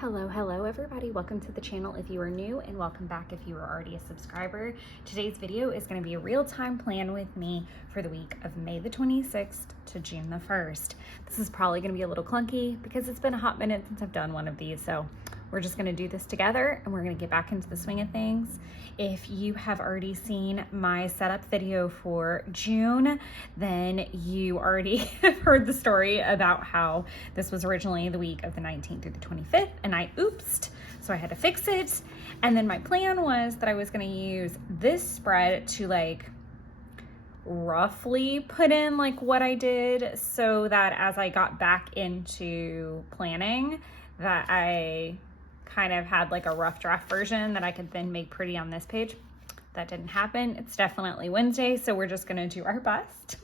Hello everybody. Welcome to the channel if you are new, and welcome back if you are already a subscriber. Today's video is going to be a real-time plan with me for the week of May the 26th to June the 1st. This is probably going to be a little clunky because it's been a hot minute since I've done one of these, so we're just going to do this together and we're going to get back into the swing of things. If you have already seen my setup video for June, then you already have heard the story about how this was originally the week of the 19th through the 25th, and I oopsed, so I had to fix it. And then my plan was that I was going to use this spread to like roughly put in like what I did, so that as I got back into planning, that I kind of had like a rough draft version that I could then make pretty on this page. That didn't happen. It's definitely Wednesday, so we're just gonna do our best.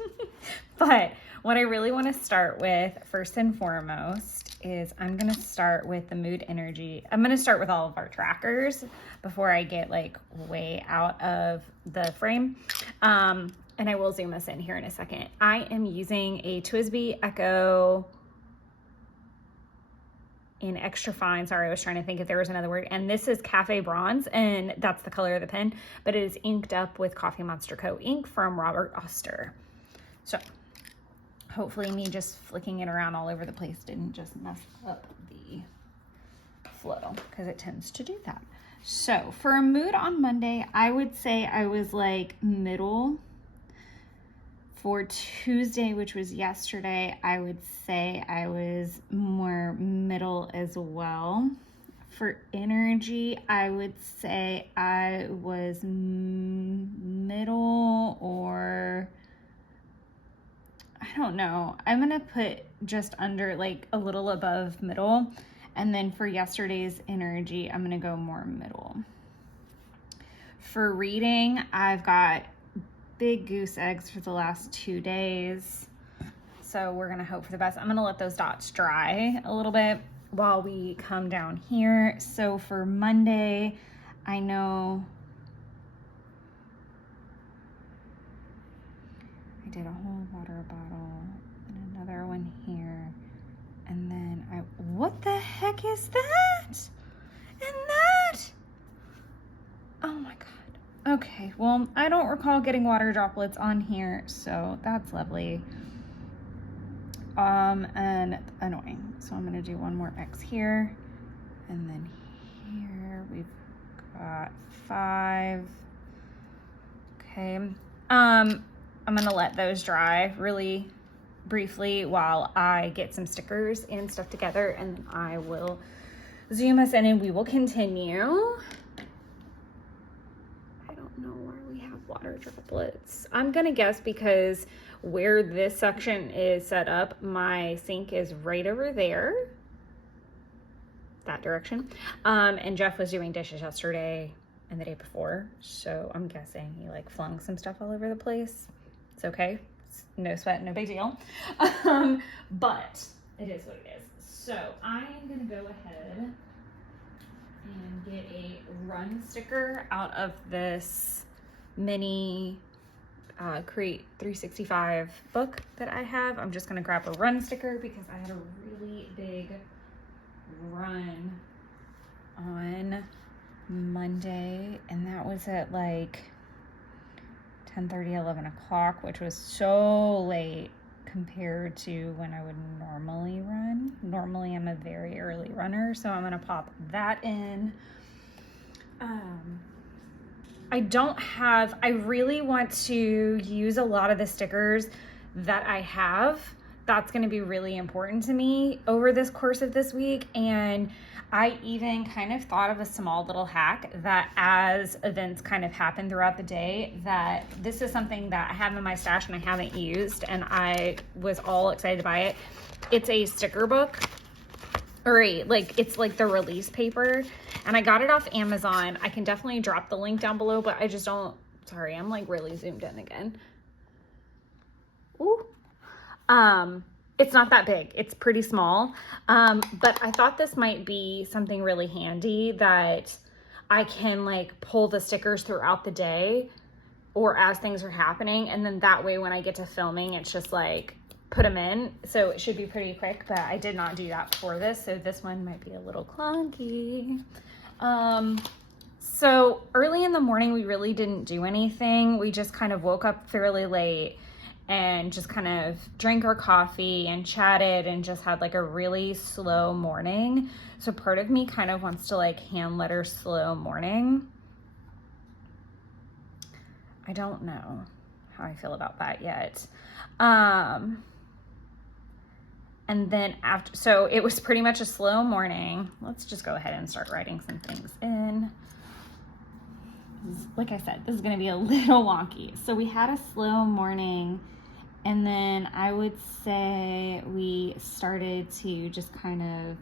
But what I really want to start with first and foremost is I'm gonna start with the mood energy. I'm gonna start with all of our trackers before I get like way out of the frame. And I will zoom us in here in a second. I am using a TWSBI Echo in extra fine. Sorry, I was trying to think if there was another word. And this is Cafe Bronze, and that's the color of the pen, but it is inked up with Coffee Monster Co. ink from Robert Oster. So hopefully me just flicking it around all over the place didn't just mess up the flow, because it tends to do that. So for a mood on Monday, I would say I was like middle. For Tuesday, which was yesterday, I would say I was more middle as well. For energy, I would say I was middle, or I don't know. I'm going to put just under, like a little above middle. And then for yesterday's energy, I'm going to go more middle. For reading, I've got big goose eggs for the last 2 days, so we're gonna hope for the best. I'm gonna let those dots dry a little bit while we come down here. So for Monday, I know I did a whole water bottle and another one here, and then what the heck is that? And that, oh my god. Okay, well, I don't recall getting water droplets on here, so that's lovely. And annoying. So I'm gonna do one more X here, and then here we've got 5. Okay, I'm gonna let those dry really briefly while I get some stickers and stuff together, and I will zoom us in and we will continue. Know why we have water droplets. I'm gonna guess because where this section is set up, my sink is right over there, that direction. And Jeff was doing dishes yesterday and the day before, so I'm guessing he like flung some stuff all over the place. It's okay, it's no sweat, no big deal. But it is what it is. So I am gonna go ahead and get a run sticker out of this mini Create 365 book that I have. I'm just gonna grab a run sticker because I had a really big run on Monday, and that was at like 10:30, 11 o'clock, which was so late compared to when I would normally run. Normally I'm a very early runner, so I'm gonna pop that in. I really want to use a lot of the stickers that I have. That's gonna be really important to me over this course of this week. And I even kind of thought of a small little hack that as events kind of happen throughout the day, that this is something that I have in my stash and I haven't used, and I was all excited to buy it. It's a sticker book, or it's like the release paper, and I got it off Amazon. I can definitely drop the link down below, but I just don't, sorry, I'm like really zoomed in again. Ooh. It's not that big. It's pretty small. But I thought this might be something really handy that I can like pull the stickers throughout the day or as things are happening. And then that way, when I get to filming, it's just like put them in. So it should be pretty quick, but I did not do that for this. So this one might be a little clunky. So early in the morning, we really didn't do anything. We just kind of woke up fairly late and just kind of drank our coffee and chatted and just had like a really slow morning. So part of me kind of wants to like hand letter slow morning. I don't know how I feel about that yet. And then after, so it was pretty much a slow morning. Let's just go ahead and start writing some things in. Like I said, this is going to be a little wonky. So we had a slow morning, and then I would say we started to just kind of,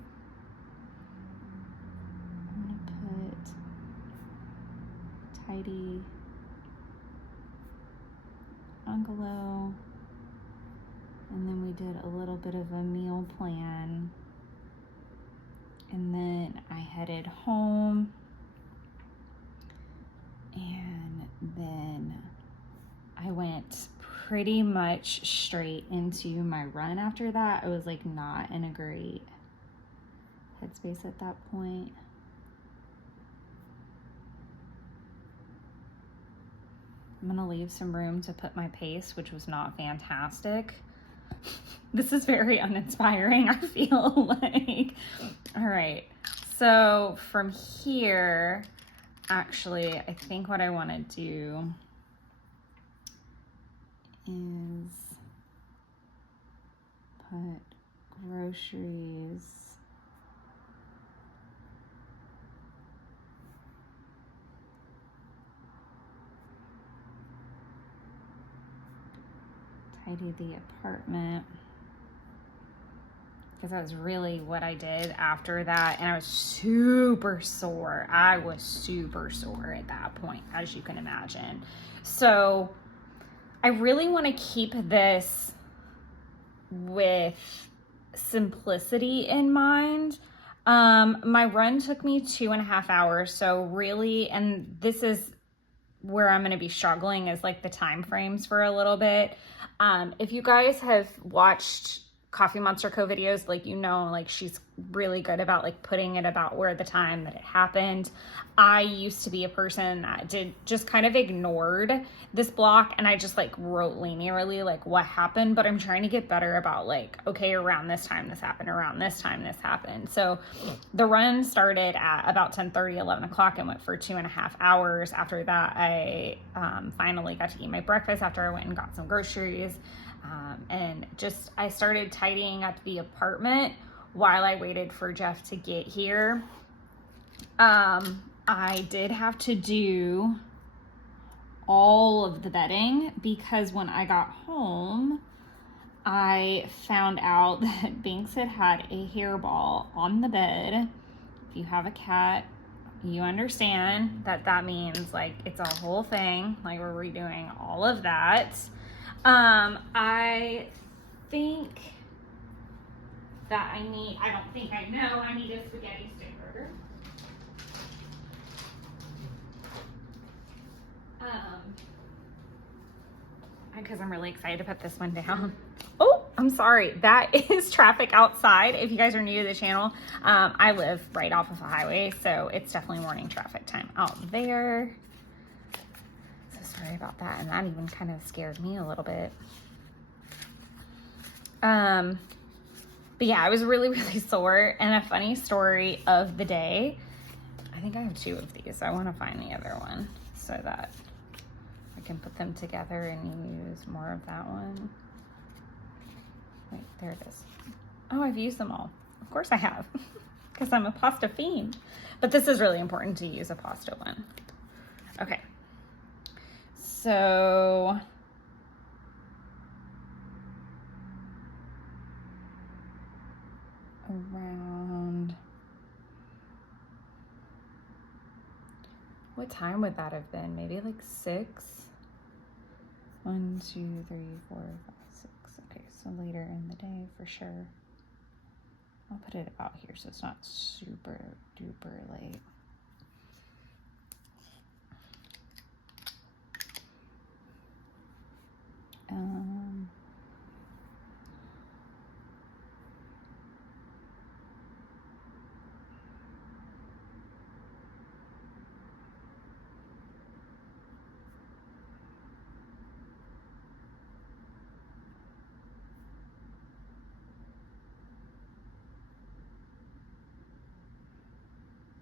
I'm going to put tidy bungalow, and then we did a little bit of a meal plan, and then I headed home, and then I went pretty much straight into my run after that. I was like not in a great headspace at that point. I'm gonna leave some room to put my pace, which was not fantastic. This is very uninspiring, I feel like. All right, so from here, actually, I think what I wanna do is put groceries tidy the apartment, because that was really what I did after that, and I was super sore. I was super sore at that point, as you can imagine. So I really want to keep this with simplicity in mind. My run took me 2.5 hours, so really, and this is where I'm going to be struggling, is like the time frames for a little bit. If you guys have watched Coffee Monster Co videos, like, you know, like she's really good about like putting it about where the time that it happened. I used to be a person that just kind of ignored this block, and I just like wrote linearly like what happened, but I'm trying to get better about like, okay, around this time this happened, around this time this happened. So the run started at about 10:30, 11 o'clock and went for 2.5 hours. After that, I finally got to eat my breakfast after I went and got some groceries. And just, I started tidying up the apartment while I waited for Jeff to get here. I did have to do all of the bedding because when I got home, I found out that Binks had a hairball on the bed. If you have a cat, you understand that that means like it's a whole thing. Like, we're redoing all of that. I think that I need a spaghetti sticker. Because I'm really excited to put this one down. Oh, I'm sorry. That is traffic outside. If you guys are new to the channel, I live right off of a highway, so it's definitely morning traffic time out there. So sorry about that. And that even kind of scared me a little bit. But yeah, I was really, really sore. And a funny story of the day, I think I have 2 of these. I want to find the other one so that I can put them together and use more of that one. Wait, there it is. Oh, I've used them all. Of course I have, because I'm a pasta fiend. But this is really important to use a pasta one. Okay. So around, what time would that have been? Maybe like 6? 1, 2, 3, 4, 5, 6. Okay, so later in the day for sure. I'll put it about here so it's not super duper late.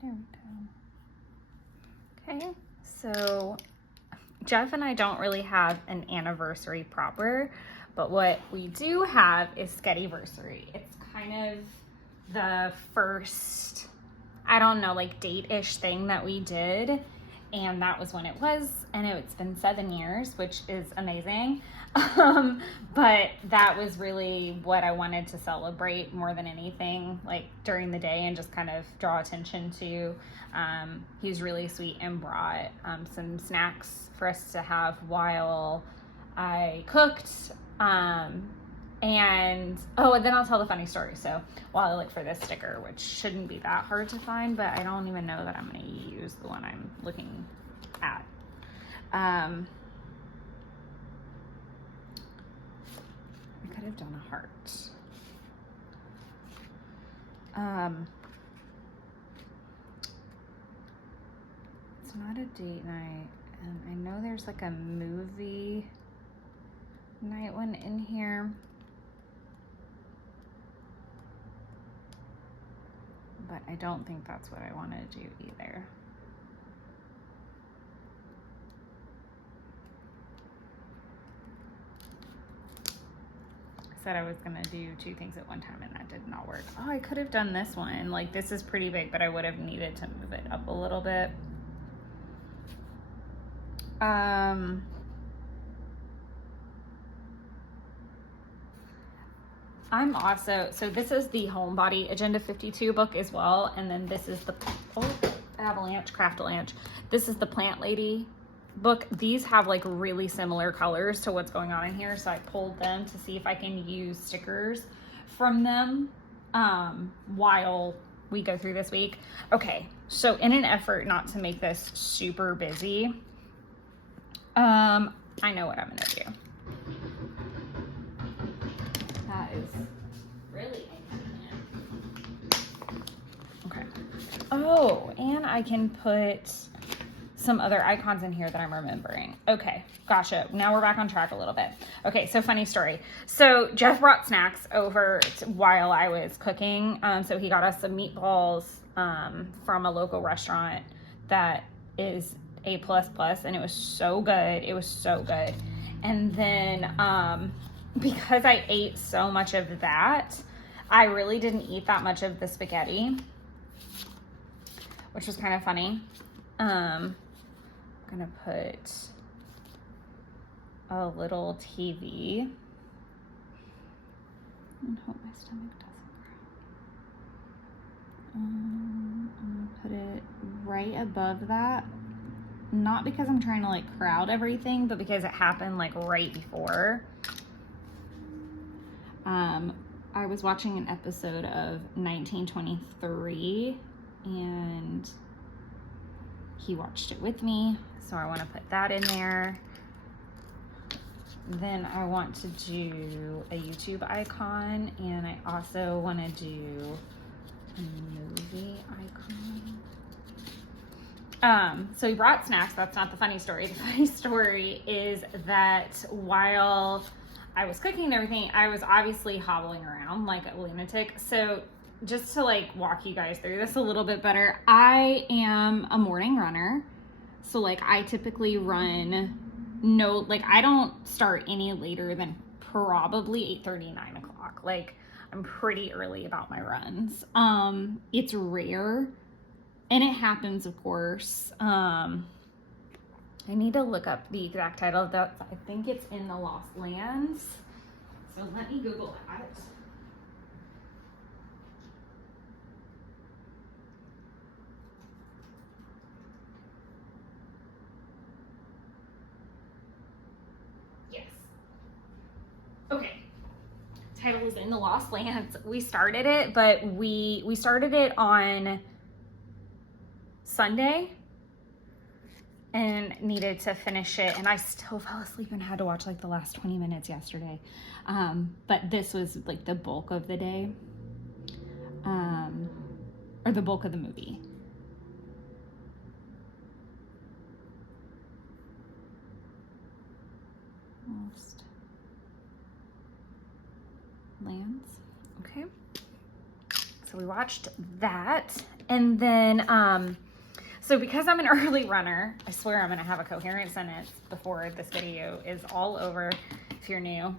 There we go. Okay, so Jeff and I don't really have an anniversary proper, but what we do have is Skettyversary. It's kind of the first, I don't know, like date-ish thing that we did, and that was when it was, and it's been 7 years, which is amazing. But that was really what I wanted to celebrate more than anything, like during the day, and just kind of draw attention to. He was really sweet and brought some snacks for us to have while I cooked. And then I'll tell the funny story. So while I look for this sticker, which shouldn't be that hard to find, but I don't even know that I'm going to use the one I'm looking at. I could have done a heart. It's not a date night, and I know there's like a movie night one in here, but I don't think that's what I want to do either. I said I was gonna do 2 things at one time, and that did not work. Oh, I could have done this one. Like, this is pretty big, but I would have needed to move it up a little bit. I'm also, so this is the Homebody Agenda 52 book as well, and then this is the, Craftalanche. This is the Plant Lady book. These have like really similar colors to what's going on in here, so I pulled them to see if I can use stickers from them while we go through this week. Okay, so in an effort not to make this super busy, I know what I'm gonna do. That is really inconvenient. Okay. Oh, and I can put some other icons in here that I'm remembering. Okay, gotcha. Now we're back on track a little bit. Okay, so funny story. So Jeff brought snacks over while I was cooking. So he got us some meatballs from a local restaurant that is A++, and it was so good. It was so good. And then because I ate so much of that, I really didn't eat that much of the spaghetti, which was kind of funny. I'm gonna put a little TV and hope my stomach doesn't growl. I'm gonna put it right above that, not because I'm trying to like crowd everything, but because it happened like right before. I was watching an episode of 1923, and he watched it with me, so I want to put that in there. Then I want to do a YouTube icon, and I also want to do a movie icon. So he brought snacks. That's not the funny story. The funny story is that while I was cooking and everything, I was obviously hobbling around like a lunatic. So just to like walk you guys through this a little bit better, I am a morning runner. So like I typically run, I don't start any later than probably 8:30, 9 o'clock. Like I'm pretty early about my runs. It's rare, and it happens, of course. I need to look up the exact title of that. I think it's In the Lost Lands. So let me Google that. Yes. Okay. Title is In the Lost Lands. We started it, but we started it on Sunday and needed to finish it, and I still fell asleep and had to watch like the last 20 minutes yesterday. But this was like the bulk of the day, or the bulk of the movie. Lost Lands. Okay. So we watched that. And then, so because I'm an early runner, I swear I'm going to have a coherent sentence before this video is all over. If you're new,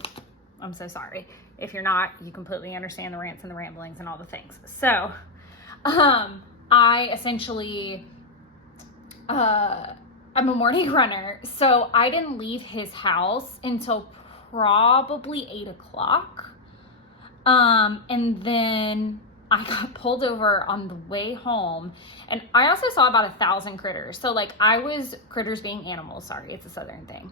I'm so sorry. If you're not, you completely understand the rants and the ramblings and all the things. So, I essentially, I'm a morning runner. So I didn't leave his house until probably 8 o'clock. And then I got pulled over on the way home, and I also saw about 1,000 critters. So like critters being animals, sorry, it's a Southern thing.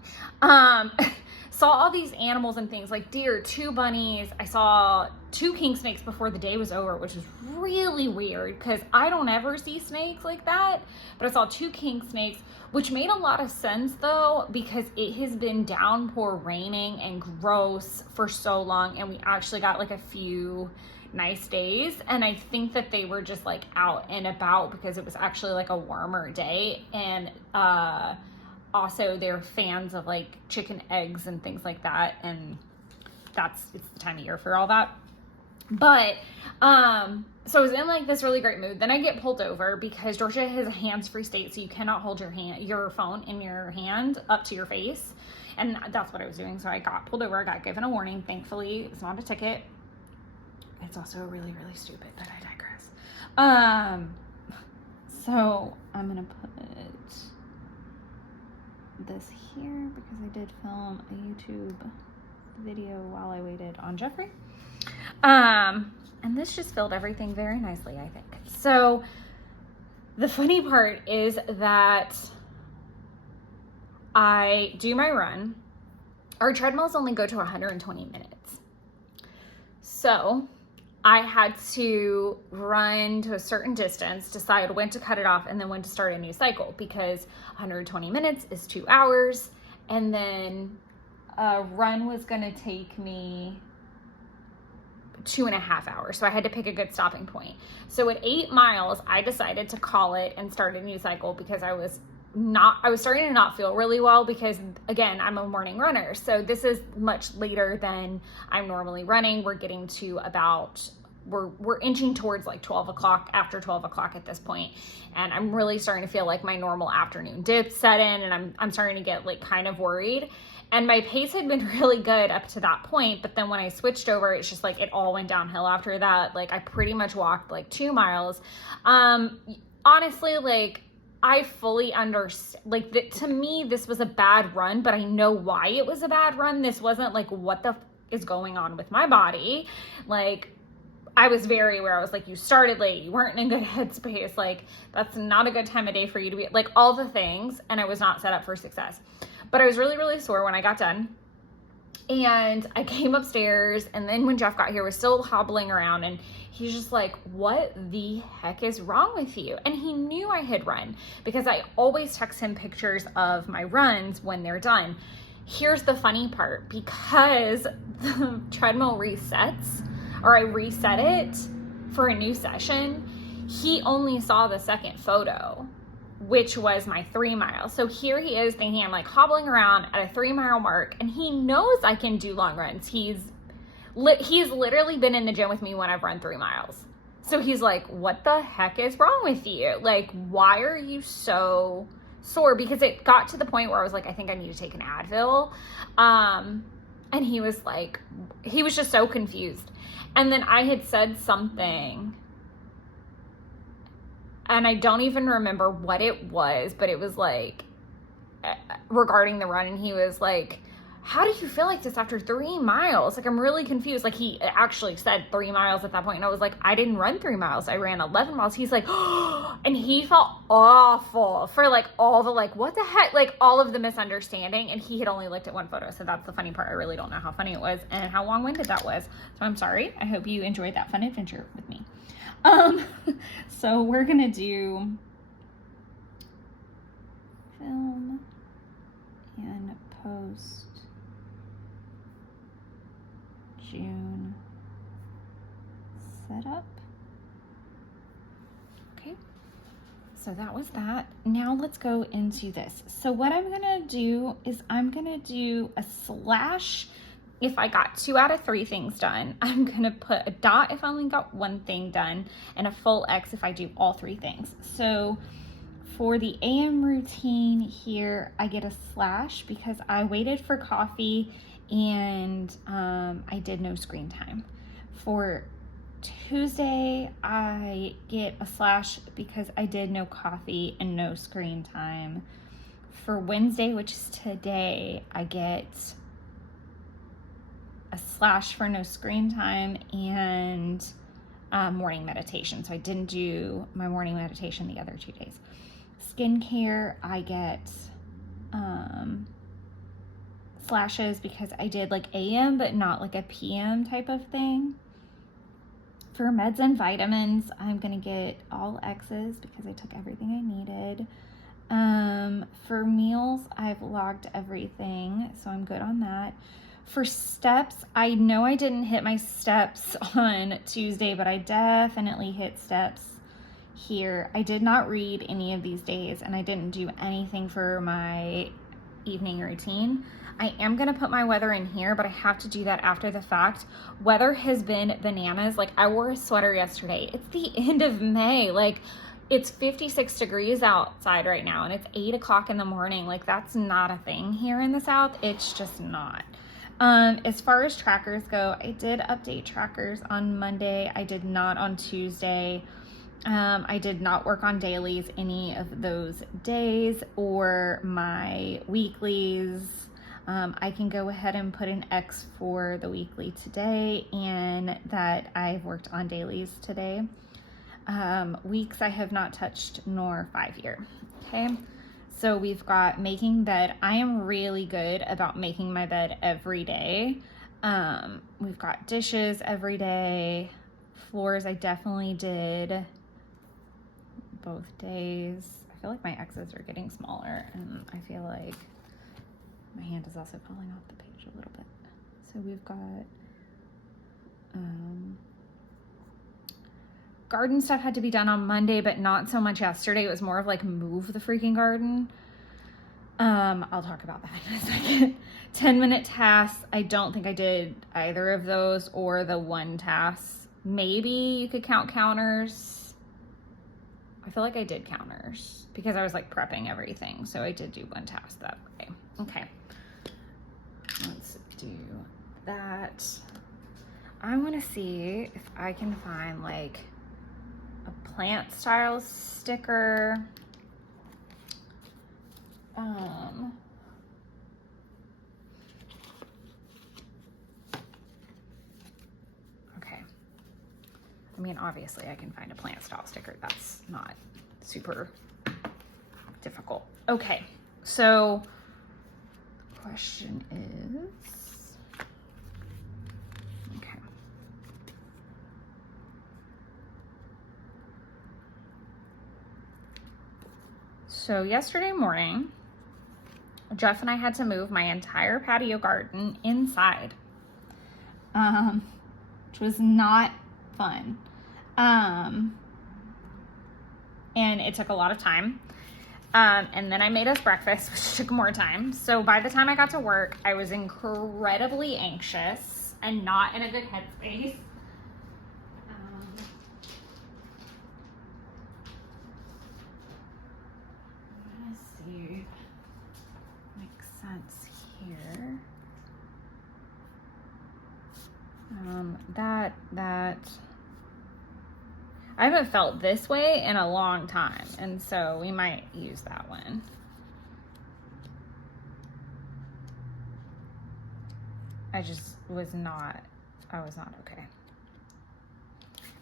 Saw all these animals and things like deer, 2 bunnies. I saw 2 king snakes before the day was over, which is really weird because I don't ever see snakes like that. But I saw 2 king snakes, which made a lot of sense though, because it has been downpour raining and gross for so long. And we actually got like a few nice days. And I think that they were just like out and about because it was actually like a warmer day. And, also they're fans of like chicken eggs and things like that, and it's the time of year for all that. But so I was in like this really great mood. Then I get pulled over because Georgia has a hands-free state, so you cannot hold your phone in your hand up to your face, and that's what I was doing. So I got pulled over. I got given a warning. Thankfully it's not a ticket. It's also really, really stupid, but I digress. So I'm gonna put this here because I did film a YouTube video while I waited on Jeffrey. And this just filled everything very nicely, I think. So the funny part is that I do my run. Our treadmills only go to 120 minutes. So I had to run to a certain distance, decide when to cut it off, and then when to start a new cycle, because 120 minutes is 2 hours. And then a run was going to take me 2.5 hours. So I had to pick a good stopping point. So at 8 miles, I decided to call it and start a new cycle because I was starting to not feel really well because, again, I'm a morning runner. So this is much later than I'm normally running. We're getting to about, we're inching towards like 12 o'clock, after 12 o'clock at this point. And I'm really starting to feel like my normal afternoon dip set in, and I'm starting to get like kind of worried. And my pace had been really good up to that point. But then when I switched over, it's just like it all went downhill after that. Like I pretty much walked like 2 miles. Honestly, like, I fully understand, like, to me, this was a bad run, but I know why it was a bad run. This wasn't like, what the is going on with my body? Like, I was very aware. I was like, you started late, you weren't in a good headspace, like, that's not a good time of day for you to be, like, all the things, and I was not set up for success. But I was really, really sore when I got done. And I came upstairs, and then when Jeff got here, was still hobbling around, and he's just like, what the heck is wrong with you? And he knew I had run because I always text him pictures of my runs when they're done. Here's the funny part, because the treadmill resets, or I reset it for a new session, he only saw the second photo, which was my 3 miles. So here he is thinking I'm like hobbling around at a 3 mile mark, and he knows I can do long runs. He's literally been in the gym with me when I've run 3 miles. So he's like, what the heck is wrong with you? Like, why are you so sore? Because it got to the point where I was like, I think I need to take an Advil. And he was like, he was just so confused. And then I had said something, and I don't even remember what it was, but it was like regarding the run. And he was like, how do you feel like this after 3 miles? Like, I'm really confused. Like, he actually said 3 miles at that point. And I was like, I didn't run 3 miles. I ran 11 miles. He's like, oh, and he felt awful for like all the, like, what the heck? Like all of the misunderstanding. And he had only looked at one photo. So that's the funny part. I really don't know how funny it was and how long-winded that was. So I'm sorry. I hope you enjoyed that fun adventure with me. So we're going to do film and post June setup. Okay, so that was that. Now let's go into this. So what I'm gonna do is I'm gonna do a slash if I got 2 out of 3 things done, I'm gonna put a dot if I only got 1 thing done, and a full X if I do all 3 things. So for the AM routine here, I get a slash because I waited for coffee and I did no screen time. For Tuesday, I get a slash because I did no coffee and no screen time. For Wednesday, which is today, I get a slash for no screen time and morning meditation. So I didn't do my morning meditation the other 2 days. Skincare, I get slashes because I did like AM but not like a PM type of thing. For meds and vitamins, I'm gonna get all X's because I took everything I needed. For meals, I've logged everything, so I'm good on that. For steps, I know I didn't hit my steps on Tuesday, but I definitely hit steps here. I did not read any of these days, and I didn't do anything for my evening routine. I am gonna put my weather in here, but I have to do that after the fact. Weather has been bananas. Like, I wore a sweater yesterday. It's the end of May. Like, it's 56 degrees outside right now, and it's 8 o'clock in the morning. Like, that's not a thing here in the South. It's just not. As far as trackers go, I did update trackers on Monday. I did not on Tuesday. I did not work on dailies any of those days or my weeklies. I can go ahead and put an X for the weekly today and that I've worked on dailies today. Weeks I have not touched, nor 5-year. Okay. So we've got making bed. I am really good about making my bed every day. We've got dishes every day. Floors I definitely did both days. I feel like my X's are getting smaller, and I feel like my hand is also falling off the page a little bit. So we've got garden stuff had to be done on Monday, but not so much yesterday. It was more of like move the freaking garden. I'll talk about that in a second. 10-minute tasks. I don't think I did either of those or the one task. Maybe you could count counters. I feel like I did counters because I was like prepping everything. So I did do one task that way. Okay. Let's do that. I want to see if I can find like a plant style sticker. Okay. I mean, obviously I can find a plant style sticker. That's not super difficult. Okay. So question is, okay. So yesterday morning, Jeff and I had to move my entire patio garden inside, which was not fun. And it took a lot of time. And then I made us breakfast, which took more time. So by the time I got to work, I was incredibly anxious and not in a good headspace. Let's see. Makes sense here. That I haven't felt this way in a long time, and so we might use that one. I was not okay.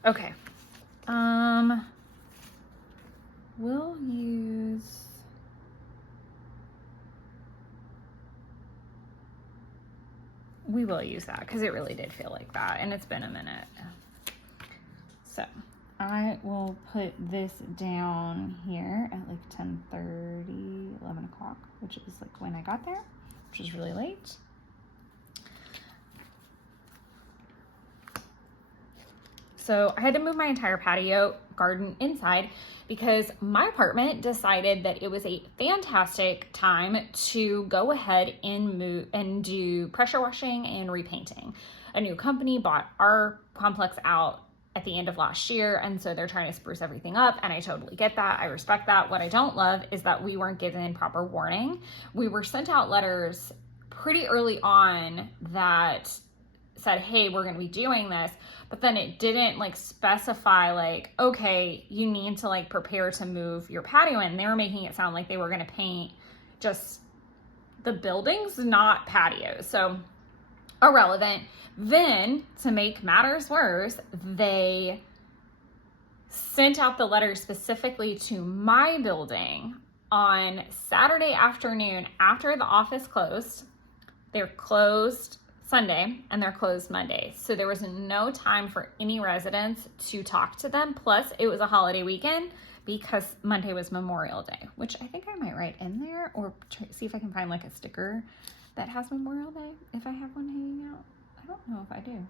Okay. We will use that because it really did feel like that, and it's been a minute. So I will put this down here at like 10:30, 11 o'clock, which is like when I got there, which is really late. So I had to move my entire patio garden inside because my apartment decided that it was a fantastic time to go ahead and move and do pressure washing and repainting. A new company bought our complex out at the end of last year, and so they're trying to spruce everything up, and I totally get that. I respect that. What I don't love is that we weren't given proper warning. We were sent out letters pretty early on that said, hey, we're going to be doing this, but then it didn't like specify like, okay, you need to like prepare to move your patio in. They were making it sound like they were going to paint just the buildings, not patios. So irrelevant. Then to make matters worse, they sent out the letter specifically to my building on Saturday afternoon after the office closed. They're closed Sunday and they're closed Monday. So there was no time for any residents to talk to them. Plus it was a holiday weekend because Monday was Memorial Day, which I think I might write in there or see if I can find like a sticker that has Memorial Day if I have one hanging out. I don't know if I do.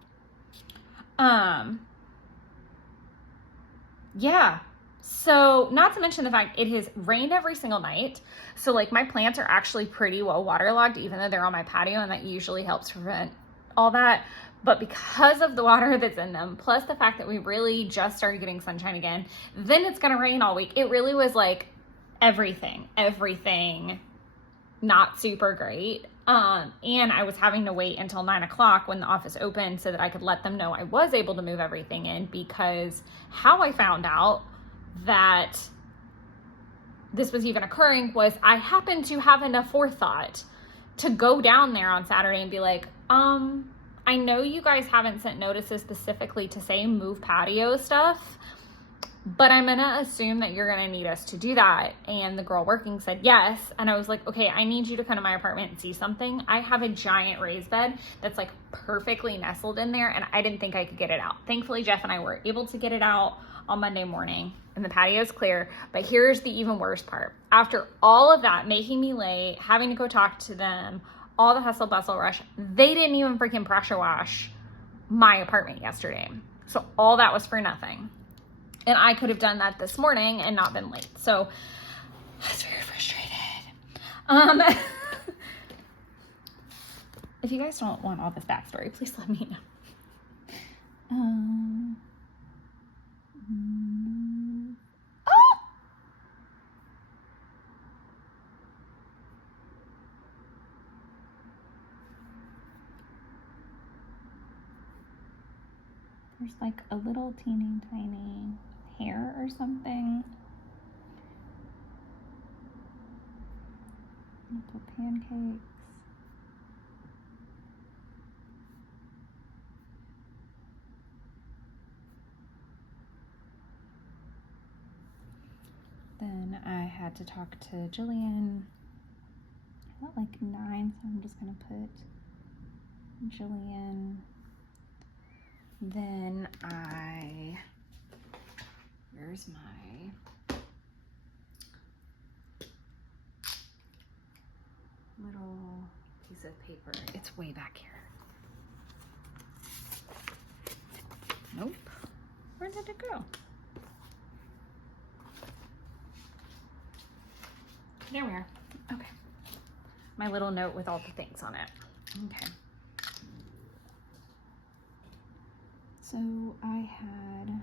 Yeah. So not to mention the fact it has rained every single night. So like my plants are actually pretty well waterlogged, even though they're on my patio, and that usually helps prevent all that. But because of the water that's in them, plus the fact that we really just started getting sunshine again, then it's going to rain all week. It really was like everything not super great. And I was having to wait until 9 o'clock when the office opened so that I could let them know I was able to move everything in, because how I found out that this was even occurring was I happened to have enough forethought to go down there on Saturday and be like, I know you guys haven't sent notices specifically to say move patio stuff, but I'm gonna assume that you're gonna need us to do that. And the girl working said yes. And I was like, okay, I need you to come to my apartment and see something. I have a giant raised bed that's like perfectly nestled in there, and I didn't think I could get it out. Thankfully, Jeff and I were able to get it out on Monday morning, and the patio's clear. But here's the even worse part. After all of that, making me late, having to go talk to them, all the hustle bustle rush, they didn't even freaking pressure wash my apartment yesterday. So all that was for nothing. And I could have done that this morning and not been late. So I was very frustrated. If you guys don't want all this backstory, please let me know. There's like a little teeny tiny hair or something. Little pancakes. Then I had to talk to Jillian at like 9, so I'm just gonna put Jillian. Then where's my little piece of paper? It's way back here. Nope. Where did it go? There we are. Okay. My little note with all the things on it. Okay. So I had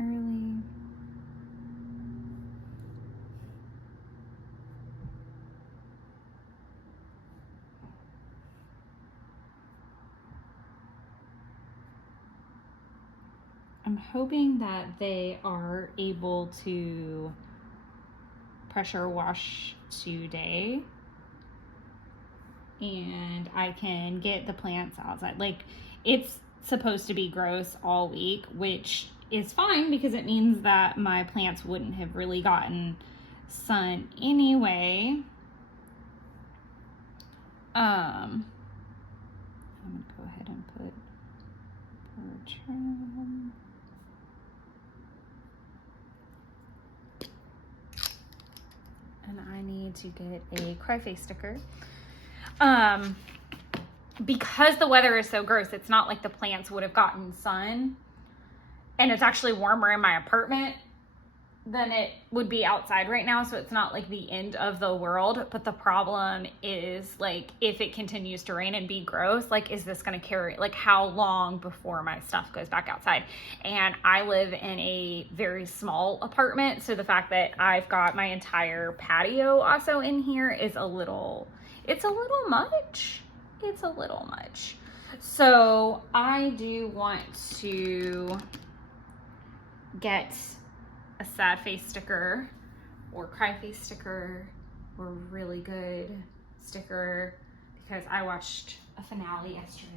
early I'm hoping that they are able to pressure wash today and I can get the plants outside. Like, it's supposed to be gross all week, which is fine because it means that my plants wouldn't have really gotten sun anyway. I'm gonna go ahead and put Bertram. And I need to get a cry face sticker. because the weather is so gross, it's not like the plants would have gotten sun, and it's actually warmer in my apartment than it would be outside right now, so it's not like the end of the world. But the problem is, like, if it continues to rain and be gross, like, is this going to carry, like, how long before my stuff goes back outside? And I live in a very small apartment, so the fact that I've got my entire patio also in here is it's a little much. It's a little much. So I do want to get a sad face sticker or cry face sticker or really good sticker, because I watched a finale yesterday.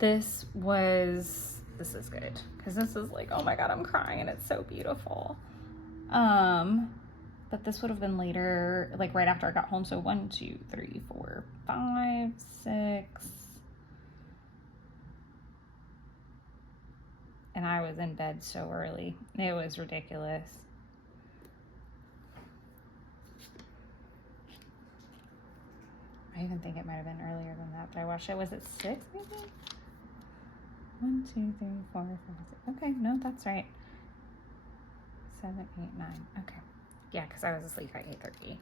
This is good, because this is like, oh my god, I'm crying and it's so beautiful. But this would have been later, like right after I got home. So 1, 2, 3, 4, 5, 6. And I was in bed so early. It was ridiculous. I even think it might have been earlier than that, but I watched it. Was it 6 maybe? 1, 2, 3, 4, 5, 6. Okay, no, that's right. 7, 8, 9. Okay. Yeah, because I was asleep at 8:30.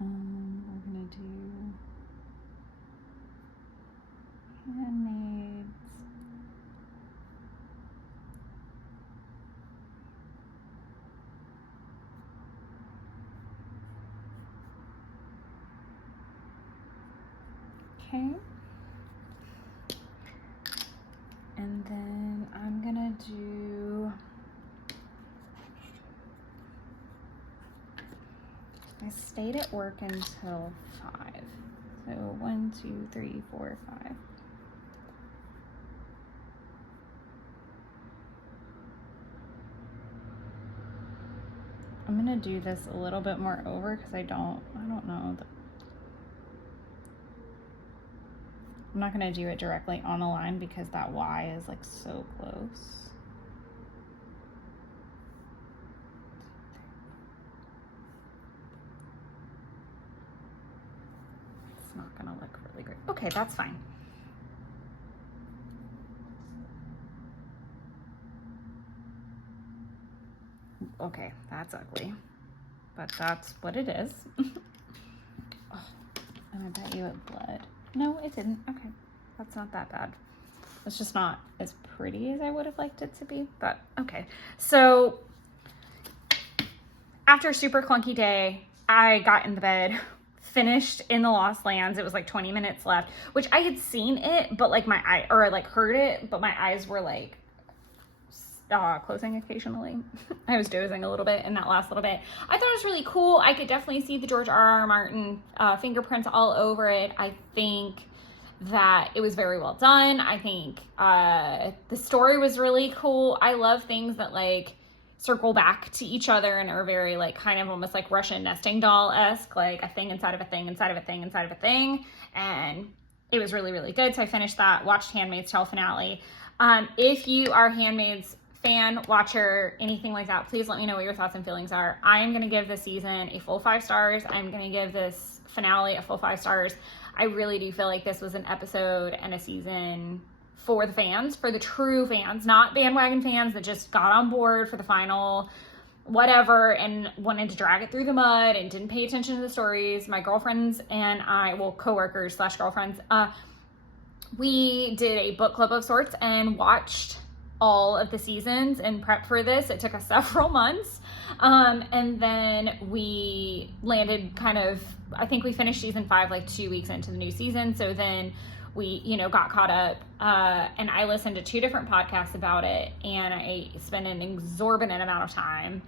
We're gonna do handmaids. Okay. And then I'm gonna do, I stayed at work until 5. So 1, 2, 3, 4, 5. I'm gonna do this a little bit more over, because I don't know. I'm not gonna do it directly on the line because that Y is like so close. It's not gonna look really great. Okay, that's fine. Okay, that's ugly, but that's what it is. Oh, and I bet you it bled. No, it didn't. Okay, that's not that bad. It's just not as pretty as I would have liked it to be, but okay. So after a super clunky day, I got in the bed, finished In the Lost Lands. It was like 20 minutes left, which I had seen it, but like my eye, or like heard it, but my eyes were like closing occasionally. I was dozing a little bit in that last little bit. I thought it was really cool. I could definitely see the George R.R. Martin fingerprints all over it. I think that it was very well done. I think the story was really cool. I love things that like circle back to each other and are very like kind of almost like Russian nesting doll-esque, like a thing inside of a thing inside of a thing inside of a thing. And it was really, really good. So I finished that, watched Handmaid's Tale finale. If you are Handmaid's fan, watcher, anything like that, please let me know what your thoughts and feelings are. I am going to give this season a full 5 stars. I'm going to give this finale a full 5 stars. I really do feel like this was an episode and a season for the fans, for the true fans, not bandwagon fans that just got on board for the final whatever and wanted to drag it through the mud and didn't pay attention to the stories. My girlfriends and I, well, co-workers / girlfriends, we did a book club of sorts and watched all of the seasons and prep for this. It took us several months. And then we landed kind of, I think we finished season 5 like 2 weeks into the new season. So then we, got caught up, and I listened to 2 different podcasts about it, and I spent an exorbitant amount of time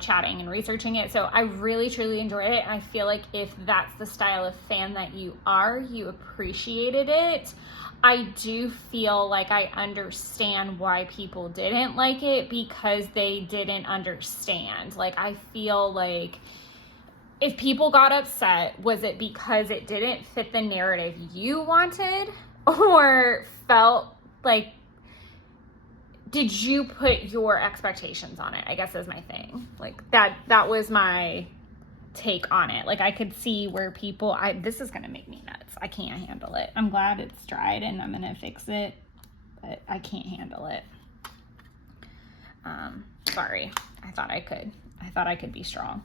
chatting and researching it. So I really, truly enjoyed it. I feel like if that's the style of fan that you are, you appreciated it. I do feel like I understand why people didn't like it, because they didn't understand. Like, I feel like if people got upset, was it because it didn't fit the narrative you wanted, or felt like, did you put your expectations on it? I guess is my thing. Like, that was my take on it. Like, I could see where people, this is going to make me nuts. I can't handle it. I'm glad it's dried and I'm going to fix it, but I can't handle it. Sorry. I thought I could be strong,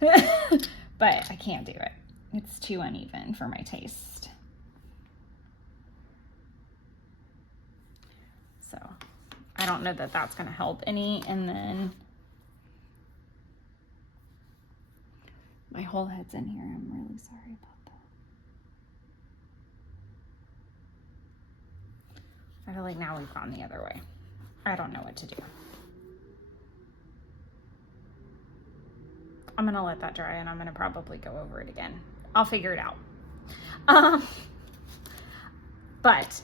but I can't do it. It's too uneven for my taste. So I don't know that that's going to help any. And then my whole head's in here. I'm really sorry about that. I feel like now we've gone the other way. I don't know what to do. I'm going to let that dry, and I'm going to probably go over it again. I'll figure it out. But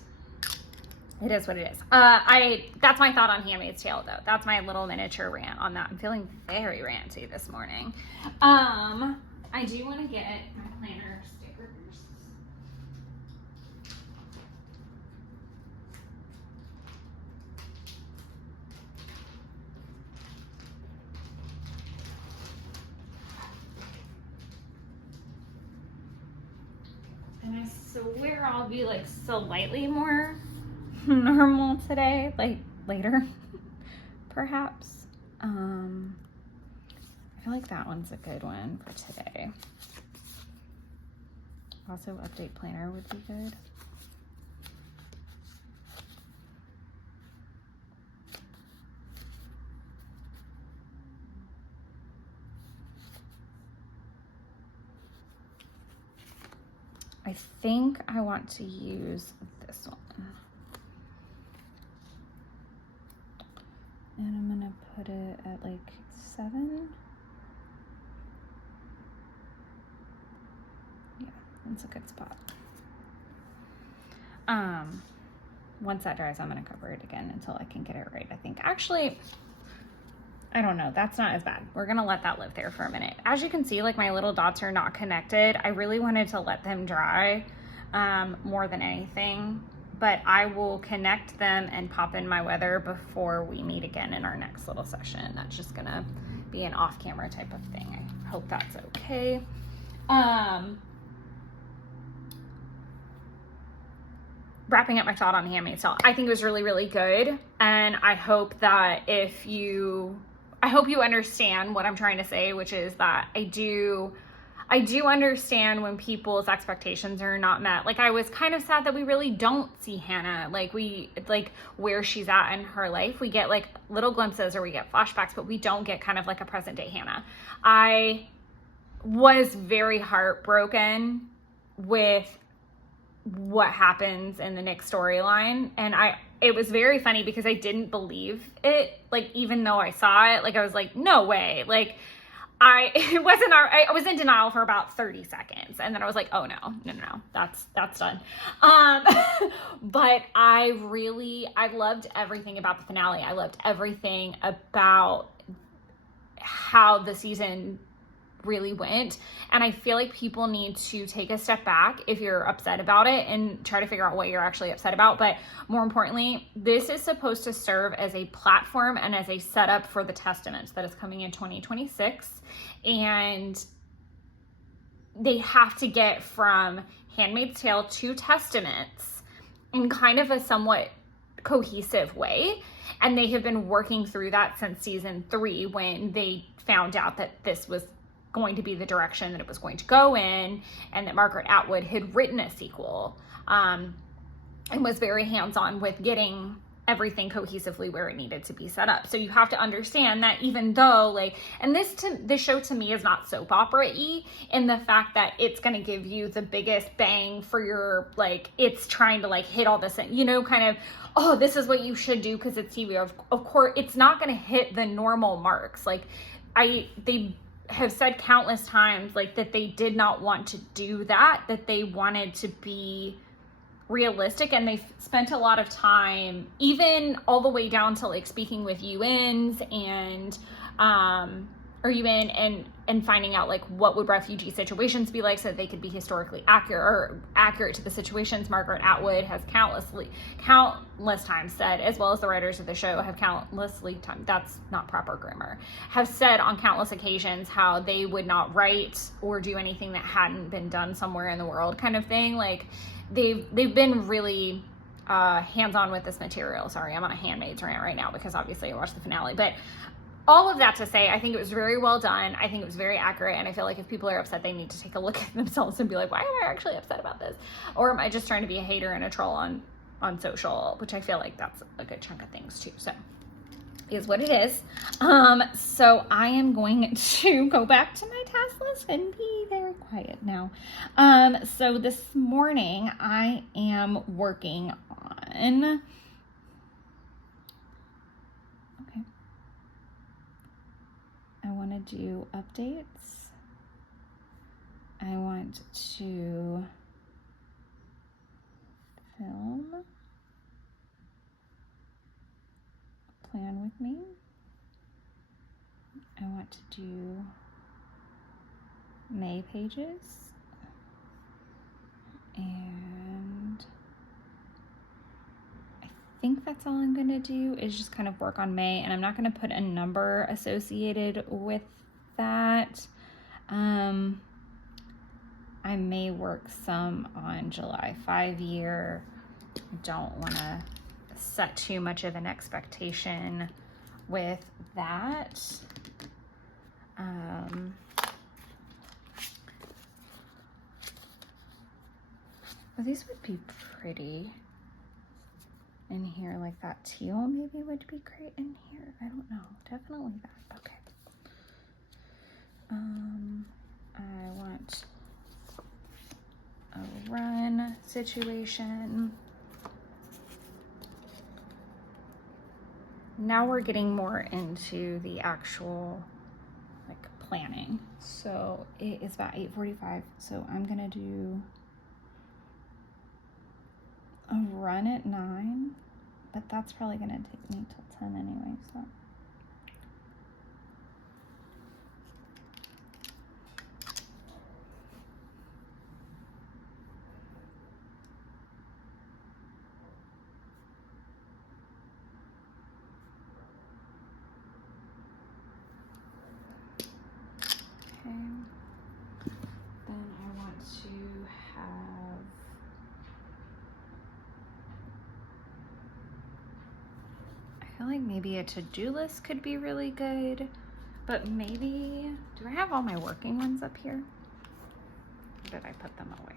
it is what it is. That's my thought on Handmaid's Tale, though. That's my little miniature rant on that. I'm feeling very ranty this morning. I do want to get my planner stickers. And I swear I'll be like slightly more normal today, like later, perhaps. I feel like that one's a good one for today. Also, update planner would be good. I think I want to use this one. And I'm gonna put it at like 7. Yeah, that's a good spot. Once that dries, I'm gonna cover it again until I can get it right, I think. Actually, I don't know, that's not as bad. We're gonna let that live there for a minute. As you can see, like my little dots are not connected. I really wanted to let them dry more than anything, but I will connect them and pop in my weather before we meet again in our next little session. That's just gonna be an off-camera type of thing. I hope that's okay. Wrapping up my thought on Handmaid's Tale, I think it was really, really good, and I hope that I hope you understand what I'm trying to say, which is that I do understand when people's expectations are not met. Like, I was kind of sad that we really don't see Hannah, like where she's at in her life. We get like little glimpses or we get flashbacks, but we don't get kind of like a present day Hannah. I was very heartbroken with what happens in the Nick storyline, and it was very funny because I didn't believe it. Like, even though I saw it, like I was like, no way. Like, I was in denial for about 30 seconds, and then I was like, oh no, that's done. But I loved everything about the finale. I loved everything about how the season really went, and I feel like people need to take a step back if you're upset about it and try to figure out what you're actually upset about. But more importantly, this is supposed to serve as a platform and as a setup for the Testament that is coming in 2026, and they have to get from Handmaid's Tale to Testaments in kind of a somewhat cohesive way, and they have been working through that since season 3 when they found out that this was going to be the direction that it was going to go in, and that Margaret Atwood had written a sequel and was very hands-on with getting everything cohesively where it needed to be set up. So you have to understand that even though and this show to me is not soap opera-y in the fact that it's going to give you the biggest bang for your, it's trying to hit all this, kind of, oh, this is what you should do because it's TV. Of course, it's not going to hit the normal marks. They have said countless times, that they did not want to do that they wanted to be realistic, and they've spent a lot of time, even all the way down to speaking with UNs and and finding out what would refugee situations be like so that they could be historically accurate to the situations. Margaret Atwood has countless times said, as well as the writers of the show have countlessly times, that's not proper grammar, have said on countless occasions how they would not write or do anything that hadn't been done somewhere in the world, kind of thing. They've been really hands-on with this material. Sorry, I'm on a Handmaid's rant right now because obviously I watched the finale. But all of that to say, I think it was very well done. I think it was very accurate. And I feel like if people are upset, they need to take a look at themselves and be like, why am I actually upset about this? Or am I just trying to be a hater and a troll on social? Which I feel like that's a good chunk of things too. So is what it is. So I am going to go back to my task list and be very quiet now. So this morning I am working on, okay, I want to do updates. I want to film Plan With Me. I want to do May pages, and I think that's all I'm going to do is just kind of work on May, and I'm not going to put a number associated with that. I may work some on July 5-year. I don't want to set too much of an expectation with that. Well, these would be pretty in here, that teal maybe would be great in here. I don't know, definitely that. Okay. I want a run situation. Now we're getting more into the actual planning. So it is about 8:45. So I'm gonna do a run at 9, but that's probably gonna take me till 10 anyway. So then I want to have, I feel like maybe a to-do list could be really good, but maybe, do I have all my working ones up here? Or did I put them away?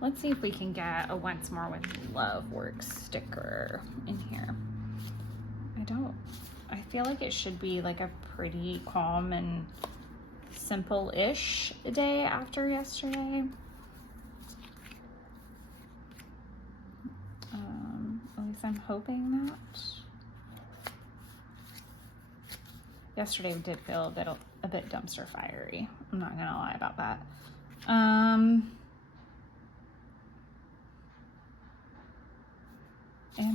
Let's see if we can get a Once More with Love work sticker in here. I feel like it should be a pretty calm and simple-ish day after yesterday. At least I'm hoping that. Yesterday did feel a bit dumpster fiery. I'm not gonna lie about that. And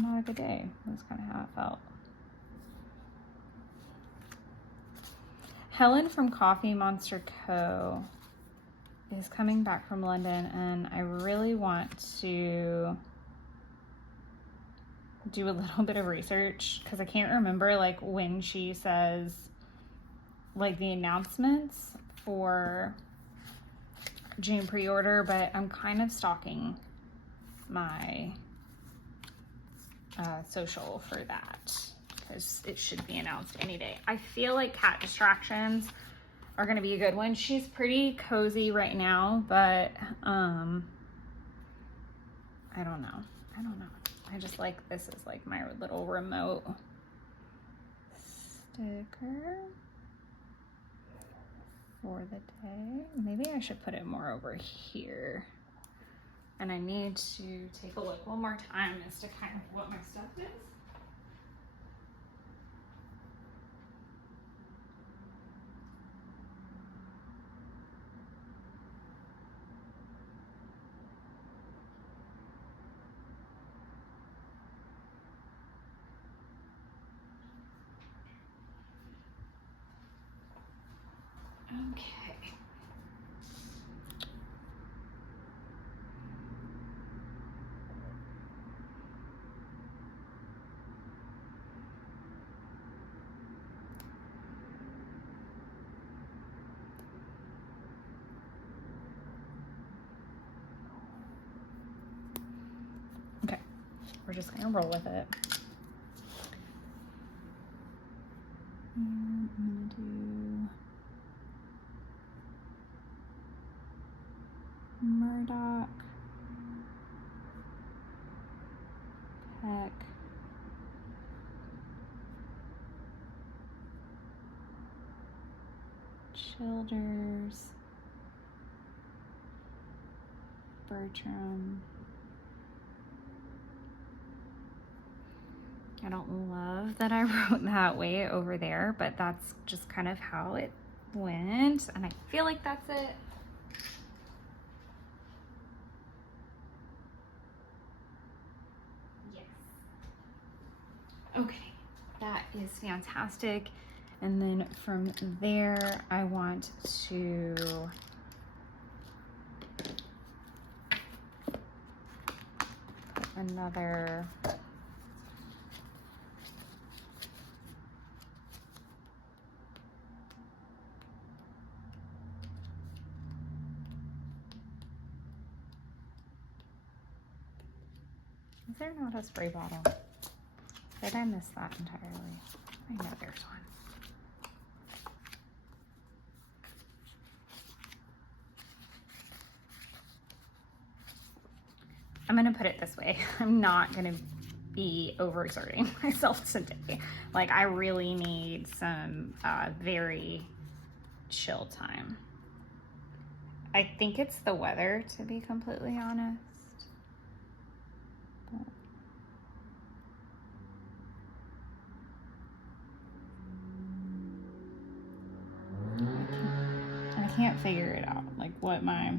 not a good day. That's kind of how it felt. Helen from Coffee Monster Co. is coming back from London, and I really want to do a little bit of research because I can't remember when she says the announcements for June pre-order, but I'm kind of stalking my social for that because it should be announced any day. I feel like Cat Distractions are gonna be a good one. She's pretty cozy right now, but I don't know. I just like, this is like my little remote sticker for the day. Maybe I should put it more over here. And I need to take a look one more time as to kind of what my stuff is. Okay. Okay, we're just gonna roll with it. And I'm gonna do Murdoch, Peck, Childers, Bertram. I don't love that I wrote that way over there, but that's just kind of how it went, and I feel like that's it. Okay, that is fantastic. And then from there, I want to put another Is there not a spray bottle? Did I miss that entirely? I know there's one. I'm gonna put it this way. I'm not gonna be overexerting myself today. Like, I really need some very chill time. I think it's the weather, to be completely honest. I can't figure it out, like what my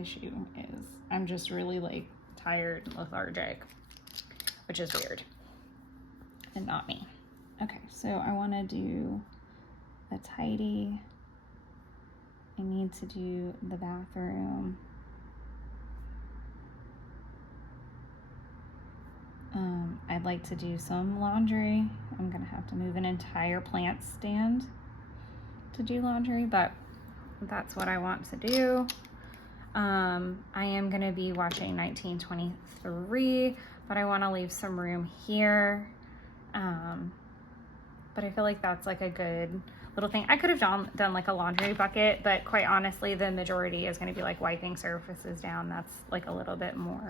issue is. I'm just really like tired and lethargic, which is weird and not me. Okay, so I want to do a tidy. I need to do the bathroom. I'd like to do some laundry. I'm gonna have to move an entire plant stand to do laundry, but that's what I want to do. I am gonna be watching 1923, but I want to leave some room here. But I feel like that's like a good little thing. I could have done like a laundry bucket, but quite honestly, the majority is going to be like wiping surfaces down. That's like a little bit more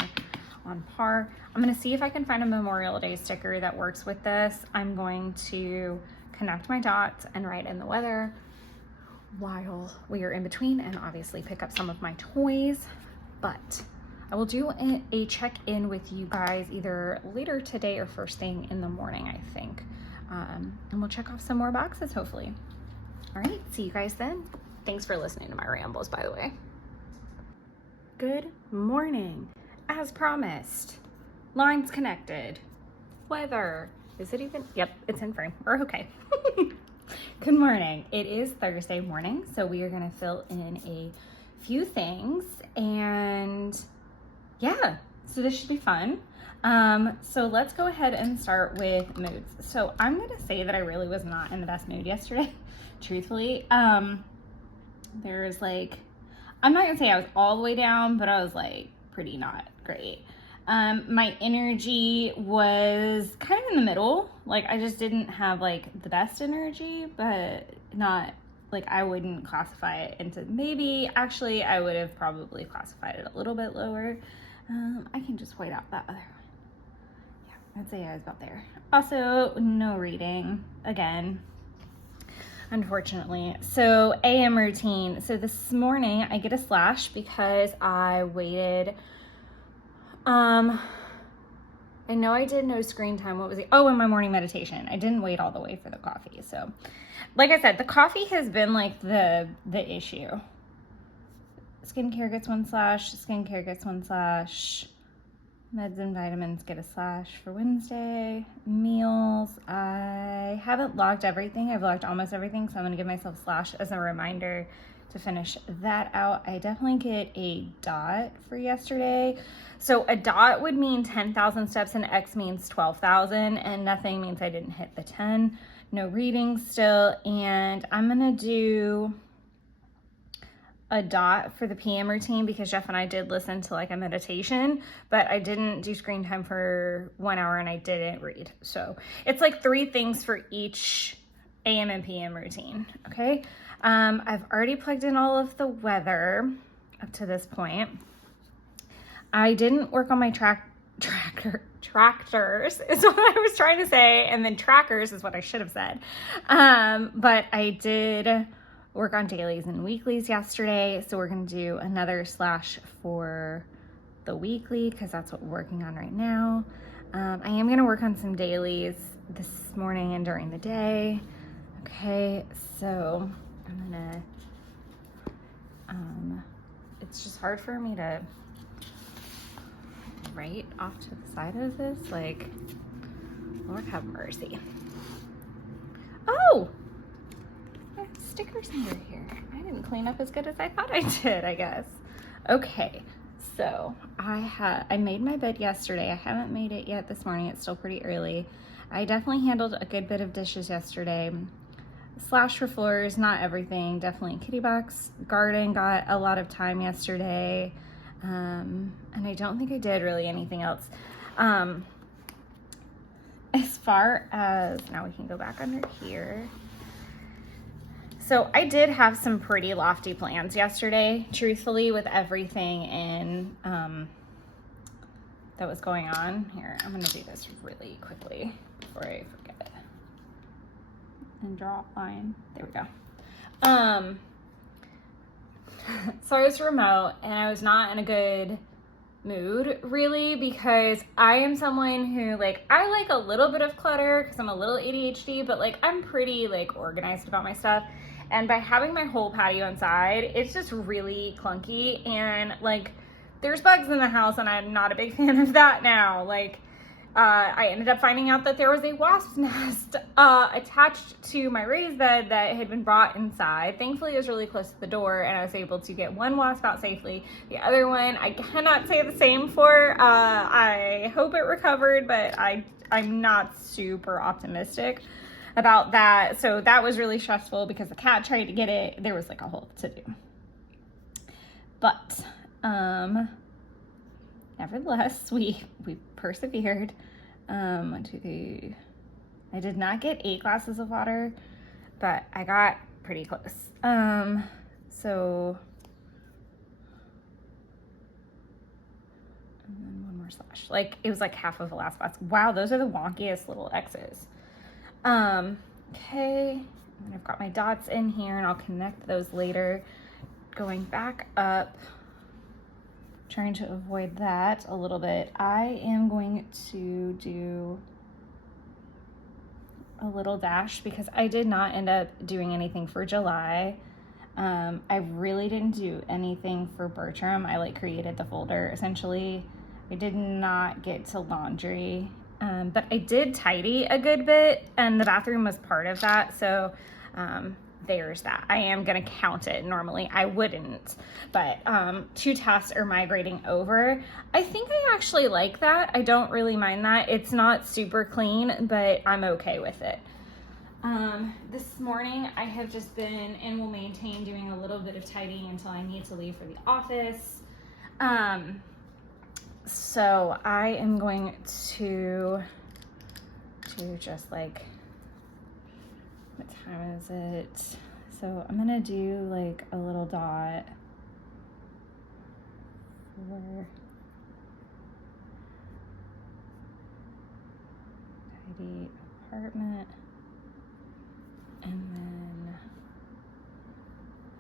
on par. I'm going to see if I can find a Memorial Day sticker that works with this. I'm going to connect my dots and write in the weather while we are in between, and obviously pick up some of my toys. But I will do a check-in with you guys either later today or first thing in the morning, I think. And we'll check off some more boxes, hopefully. All right, see you guys then. Thanks for listening to my rambles, by the way. Good morning. As promised, lines connected. Weather. Is it even? Yep, it's in frame. We're okay. Good morning. It is Thursday morning, so we are gonna fill in a few things, and yeah, so this should be fun. So let's go ahead and start with moods. So I'm gonna say that I really was not in the best mood yesterday, truthfully. There's like, I'm not gonna say I was all the way down, but I was like pretty not great. My energy was kind of in the middle. Like, I just didn't have like the best energy, but not like, I wouldn't classify it into, maybe actually I would have probably classified it a little bit lower. I can just white out that other one. Yeah, I'd say I was about there. Also, no reading again, unfortunately. So AM routine. So this morning I get a slash because I waited. I know I did no screen time. What was it? Oh, in my morning meditation. I didn't wait all the way for the coffee. So like I said, the coffee has been like the issue. Skincare gets one slash, skincare gets one slash, meds and vitamins get a slash for Wednesday. Meals, I haven't logged everything. I've logged almost everything, so I'm gonna give myself a slash as a reminder to finish that out. I definitely get a dot for yesterday. So a dot would mean 10,000 steps and X means 12,000, and nothing means I didn't hit the 10. No reading still, and I'm gonna do a dot for the PM routine because Jeff and I did listen to like a meditation, but I didn't do screen time for 1 hour and I didn't read. So it's like 3 things for each AM and PM routine, okay? I've already plugged in all of the weather up to this point. I didn't work on my tractors is what I was trying to say, and then trackers is what I should have said. But I did work on dailies and weeklies yesterday, so we're gonna do another slash for the weekly because that's what we're working on right now. I am gonna work on some dailies this morning and during the day. Okay, so I'm gonna, it's just hard for me to write off to the side of this, like, Lord have mercy. Oh, I have stickers under here. I didn't clean up as good as I thought I did, I guess. Okay, so I made my bed yesterday. I haven't made it yet this morning. It's still pretty early. I definitely handled a good bit of dishes yesterday. Slash for floors, not everything. Definitely kitty box. Garden got a lot of time yesterday. And I don't think I did really anything else. As far as, now we can go back under here. So I did have some pretty lofty plans yesterday, truthfully, with everything in, that was going on. Here, I'm gonna do this really quickly before I forget. And draw a line. There we go. So I was remote and I was not in a good mood really, because I am someone who, like, I like a little bit of clutter because I'm a little ADHD, but like I'm pretty like organized about my stuff. And by having my whole patio inside, it's just really clunky, and like there's bugs in the house and I'm not a big fan of that now. Like I ended up finding out that there was a wasp nest attached to my raised bed that had been brought inside. Thankfully, it was really close to the door and I was able to get one wasp out safely. The other one, I cannot say the same for. I hope it recovered, but I'm not super optimistic about that. So that was really stressful because the cat tried to get it. There was like a whole to do. But nevertheless, we persevered. 1, 2, 3. I did not get 8 glasses of water, but I got pretty close. So, and then one more slash. Like, it was like half of the last glass. Wow, those are the wonkiest little X's. Okay, and I've got my dots in here, and I'll connect those later. Going back up, trying to avoid that a little bit. I am going to do a little dash because I did not end up doing anything for July. I really didn't do anything for Bertram. I like created the folder essentially. I did not get to laundry, but I did tidy a good bit, and the bathroom was part of that. So there's that. I am gonna count it. Normally I wouldn't, but 2 tasks are migrating over. I think I actually like that. I don't really mind that. It's not super clean, but I'm okay with it. This morning I have just been, and will maintain, doing a little bit of tidying until I need to leave for the office. So I am going to do just like, what time is it? So I'm gonna do like a little dot for tidy apartment, and then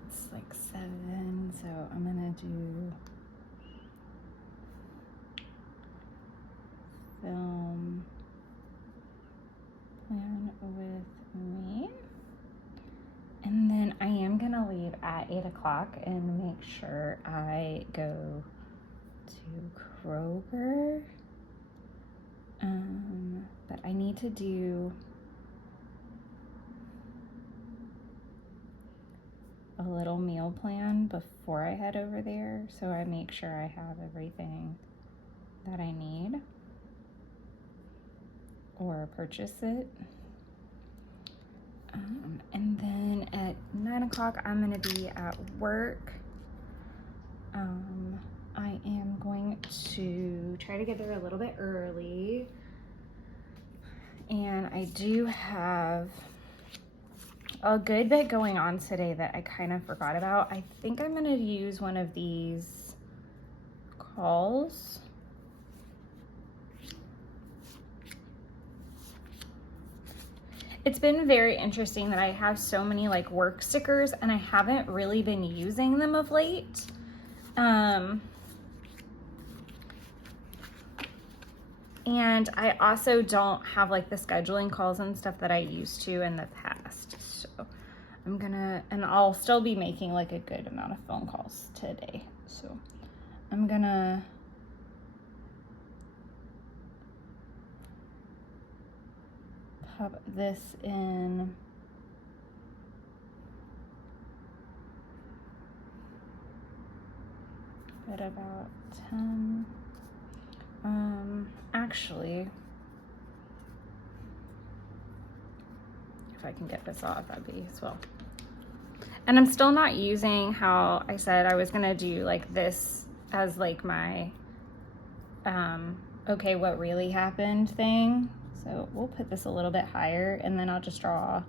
it's like 7, so I'm gonna do film plan with me. And then I am gonna leave at 8 o'clock and make sure I go to Kroger. But I need to do a little meal plan before I head over there, so I make sure I have everything that I need or purchase it. And then at 9 o'clock, I'm gonna be at work. I am going to try to get there a little bit early. And I do have a good bit going on today that I kind of forgot about. I think I'm gonna use one of these calls. It's been very interesting that I have so many like work stickers and I haven't really been using them of late. And I also don't have like the scheduling calls and stuff that I used to in the past. So I'm gonna, and I'll still be making like a good amount of phone calls today. So I'm gonna pop this in at about 10. Actually, if I can get this off, that'd be swell. And I'm still not using how I said I was gonna do like this as like my okay, what really happened thing. So we'll put this a little bit higher and then I'll just draw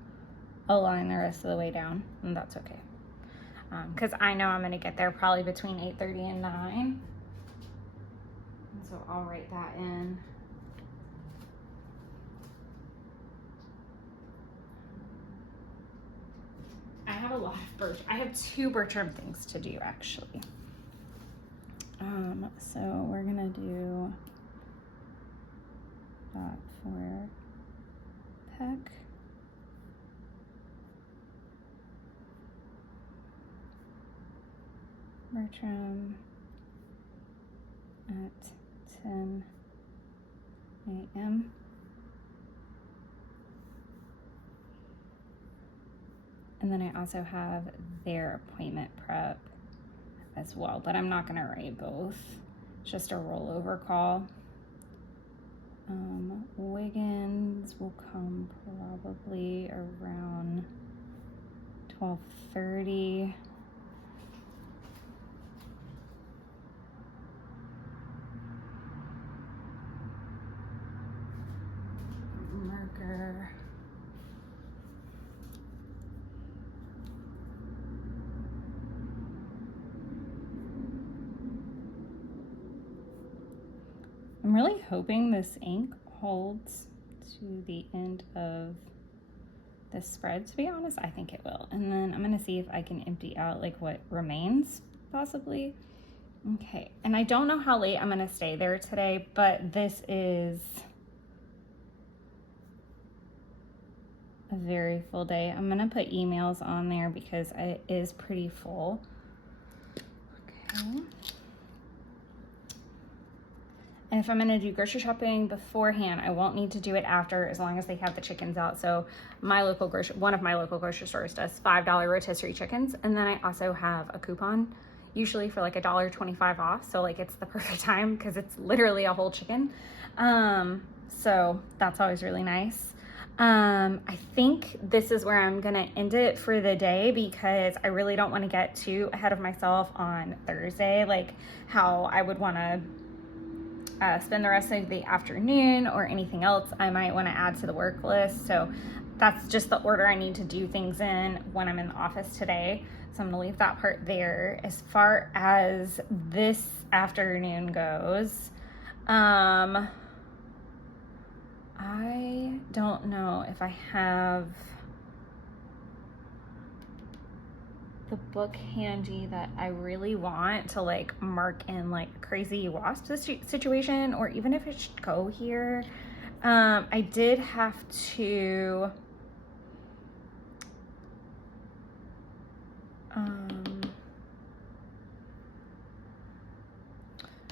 a line the rest of the way down, and that's okay. Because I know I'm gonna get there probably between 8:30 and 9. So I'll write that in. I have a lot of I have 2 Bertram things to do actually. So we're gonna do that for Peck. Bertram at 10 a.m. And then I also have their appointment prep as well, but I'm not gonna write both. It's just a rollover call. Wiggins will come probably around 12:30. Marker. I'm really hoping this ink holds to the end of this spread. To be honest, I think it will. And then I'm gonna see if I can empty out like what remains possibly. Okay, and I don't know how late I'm gonna stay there today, but this is a very full day. I'm gonna put emails on there because it is pretty full. Okay. And if I'm gonna do grocery shopping beforehand, I won't need to do it after as long as they have the chickens out. So my local one of my local grocery stores does $5 rotisserie chickens. And then I also have a coupon, usually for like $1.25 off. So like it's the perfect time because it's literally a whole chicken. So that's always really nice. I think this is where I'm gonna end it for the day because I really don't want to get too ahead of myself on Thursday, like how I would want to spend the rest of the afternoon or anything else I might want to add to the work list. So that's just the order I need to do things in when I'm in the office today. So I'm gonna leave that part there. As far as this afternoon goes, I don't know if I have the book handy that I really want to like mark in like a crazy wasp situation, or even if it should go here. I did have to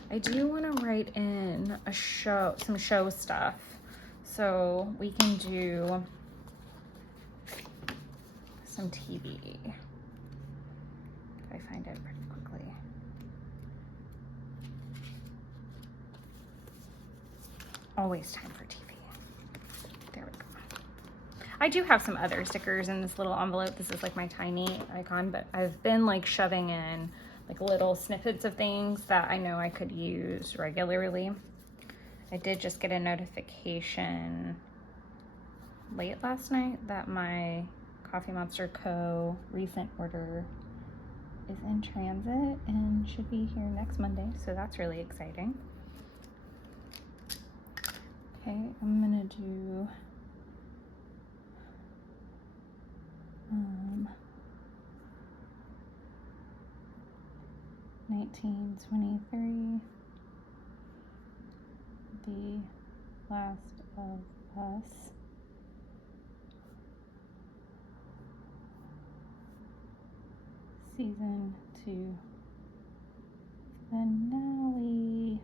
I do want to write in some show stuff, so we can do some TV. If I find it pretty quickly. Always time for TV. There we go. I do have some other stickers in this little envelope. This is like my tiny icon, but I've been like shoving in like little snippets of things that I know I could use regularly. I did just get a notification late last night that my Coffee Monster Co. recent order is in transit and should be here next Monday, so that's really exciting. Okay, I'm gonna do 1923, The Last of Us, Season 2 finale.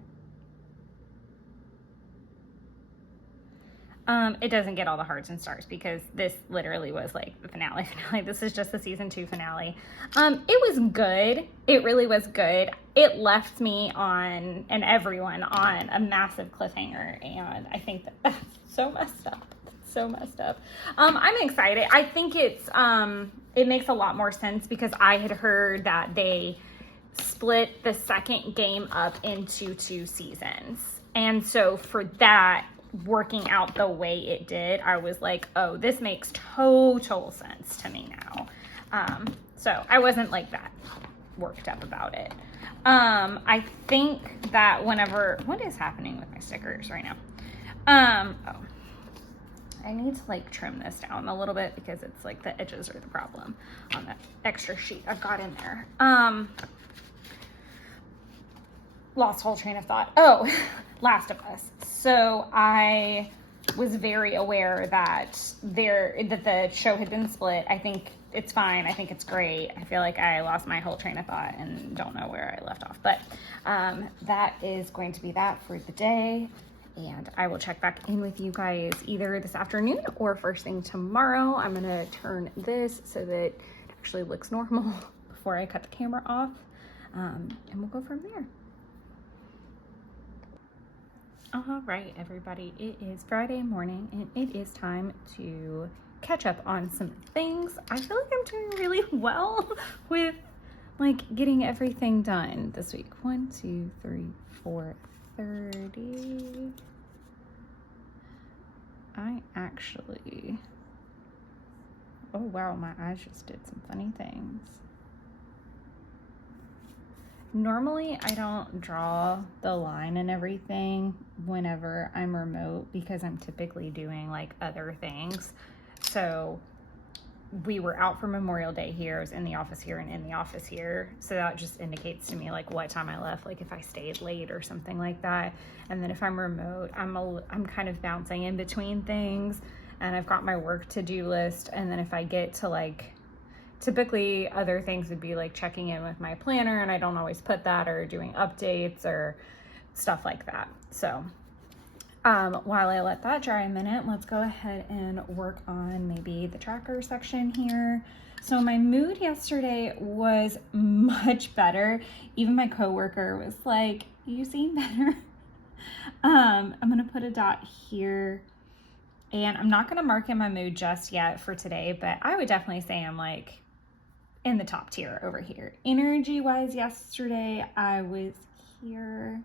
It doesn't get all the hearts and stars because this literally was like the finale. This is just the season 2 finale. It was good. It really was good. It left me on, and everyone on, a massive cliffhanger, and I think that that's so messed up. So messed up. I'm excited. I think it makes a lot more sense because I had heard that they split the second game up into 2 seasons. And so for that, working out the way it did, I was like, oh, this makes total sense to me now. So I wasn't like that worked up about it. I think that what is happening with my stickers right now? I need to like trim this down a little bit because it's like the edges are the problem on that extra sheet I've got in there. Lost whole train of thought. Oh, Last of Us. So I was very aware that the show had been split. I think it's fine. I think it's great. I feel like I lost my whole train of thought and don't know where I left off. But that is going to be that for the day. And I will check back in with you guys either this afternoon or first thing tomorrow. I'm going to turn this so that it actually looks normal before I cut the camera off. And we'll go from there. All right, everybody, it is Friday morning and it is time to catch up on some things. I feel like I'm doing really well with like getting everything done this week. 1, 2, 3, 4, 30. Oh wow, my eyes just did some funny things. Normally, I don't draw the line and everything whenever I'm remote because I'm typically doing like other things. So we were out for Memorial Day here. I was in the office here and in the office here. So that just indicates to me like what time I left, like if I stayed late or something like that. And then if I'm remote, I'm kind of bouncing in between things, and I've got my work to-do list. And then if I get to like, typically other things would be like checking in with my planner, and I don't always put that, or doing updates or stuff like that. So while I let that dry a minute, let's go ahead and work on maybe the tracker section here. So my mood yesterday was much better. Even my coworker was like, you seem better. I'm gonna put a dot here, and I'm not gonna mark in my mood just yet for today, but I would definitely say I'm like in the top tier over here. Energy wise, yesterday I was here.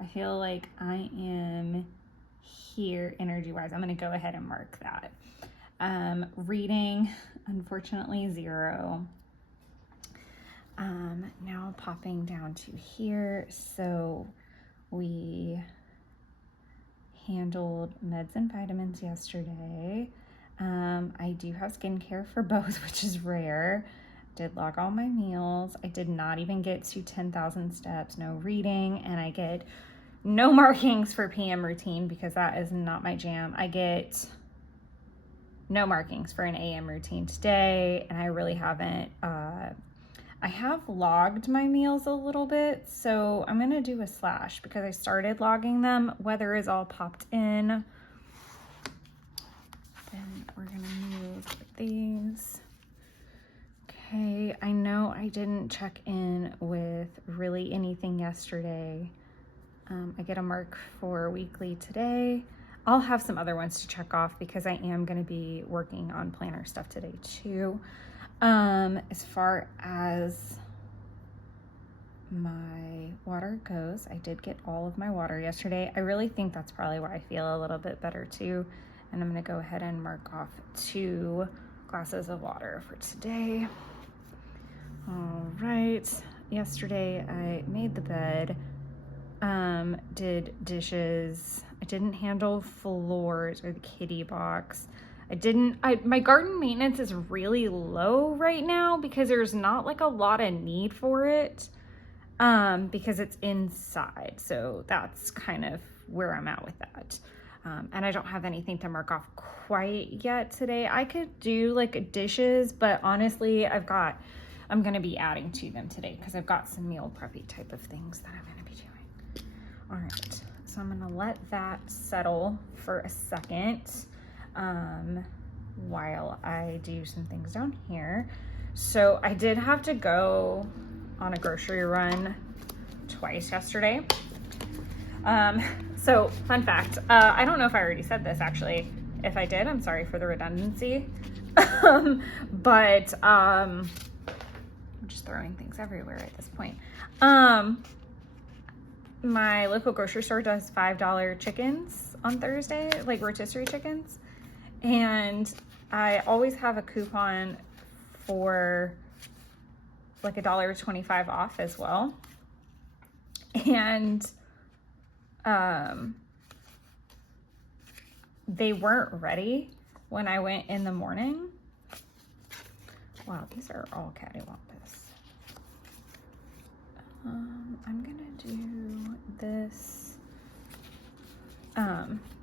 I feel like I am here energy-wise. I'm going to go ahead and mark that. Reading, unfortunately, 0. Now popping down to here. So we handled meds and vitamins yesterday. I do have skincare for both, which is rare. Did log all my meals. I did not even get to 10,000 steps, no reading, and I get no markings for PM routine because that is not my jam. I get no markings for an AM routine today, and I really haven't. I have logged my meals a little bit, so I'm gonna do a slash because I started logging them. Weather is all popped in. Then we're gonna move these. Okay, I know I didn't check in with really anything yesterday. I get a mark for weekly today. I'll have some other ones to check off because I am going to be working on planner stuff today too. As far as my water goes, I did get all of my water yesterday. I really think that's probably why I feel a little bit better too. And I'm going to go ahead and mark off 2 glasses of water for today. All right, yesterday I made the bed, did dishes. I didn't handle floors or the kitty box. My garden maintenance is really low right now because there's not like a lot of need for it, because it's inside. So that's kind of where I'm at with that. And I don't have anything to mark off quite yet today. I could do like dishes, but honestly, I'm going to be adding to them today because I've got some meal preppy type of things that I'm going to be doing. All right, so I'm going to let that settle for a second while I do some things down here. So I did have to go on a grocery run twice yesterday. So fun fact, I don't know if I already said this actually. If I did, I'm sorry for the redundancy. But I'm just throwing things everywhere at this point. My local grocery store does $5 chickens on Thursday, like rotisserie chickens. And I always have a coupon for like $1.25 off as well. And they weren't ready when I went in the morning. Wow, these are all cattywampus. I'm gonna do this.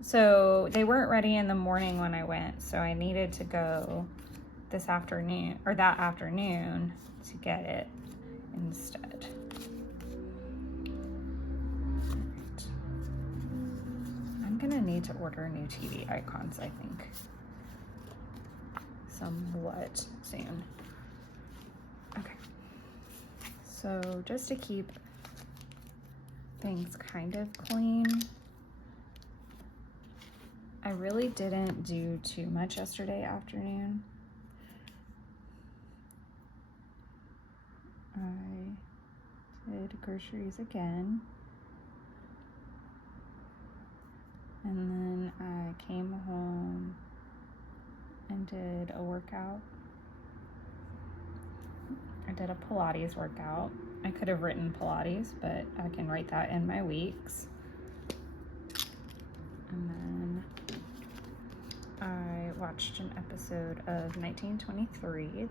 So they weren't ready in the morning when I went, so I needed to go this afternoon or that afternoon to get it instead. Right. I'm gonna need to order new TV icons, I think, somewhat soon. Okay, so just to keep things kind of clean, I really didn't do too much yesterday afternoon. I did groceries again. And then I came home and did a workout. I did a Pilates workout. I could have written Pilates, but I can write that in my weeks. And then I watched an episode of 1923.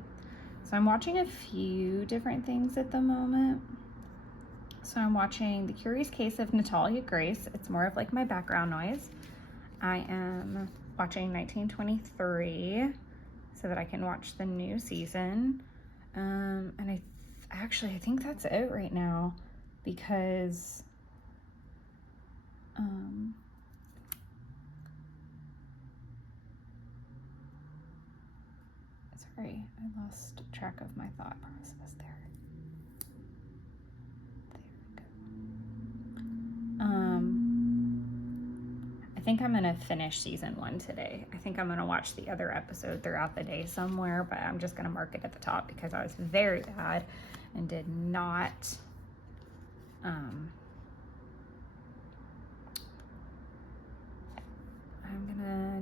So I'm watching a few different things at the moment. So I'm watching The Curious Case of Natalia Grace. It's more of like my background noise. I am watching 1923 so that I can watch the new season. And I think that's it right now because sorry, I lost track of my thought process there. There we go. I think I'm gonna finish season 1 today. I think I'm gonna watch the other episode throughout the day somewhere, but I'm just gonna mark it at the top because I was very bad and did not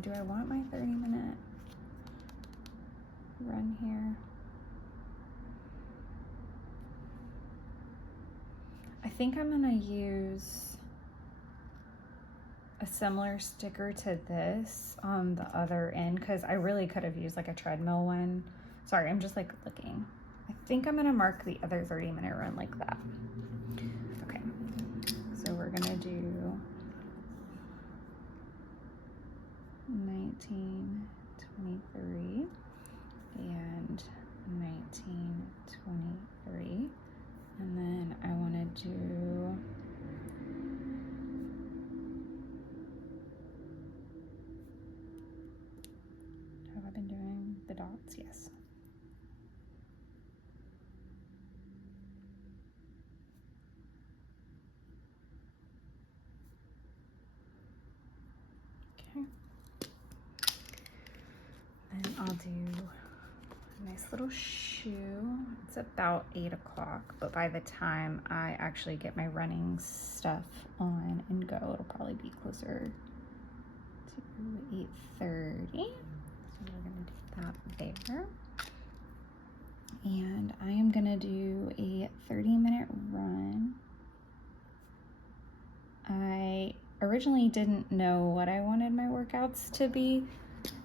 do I want my 30-minute run here? I think I'm gonna use a similar sticker to this on the other end because I really could have used like a treadmill one. Sorry, I'm just like looking. I think I'm gonna mark the other 30-minute run like that. Okay, so we're gonna do 1923 and 1923, and then I want to do have I been doing the dots? Yes. Okay. And I'll do a nice little shoe. It's about 8 o'clock, but by the time I actually get my running stuff on and go, it'll probably be closer to 8:30. So we're gonna do that there. And I am gonna do a 30-minute run. I originally didn't know what I wanted my workouts to be.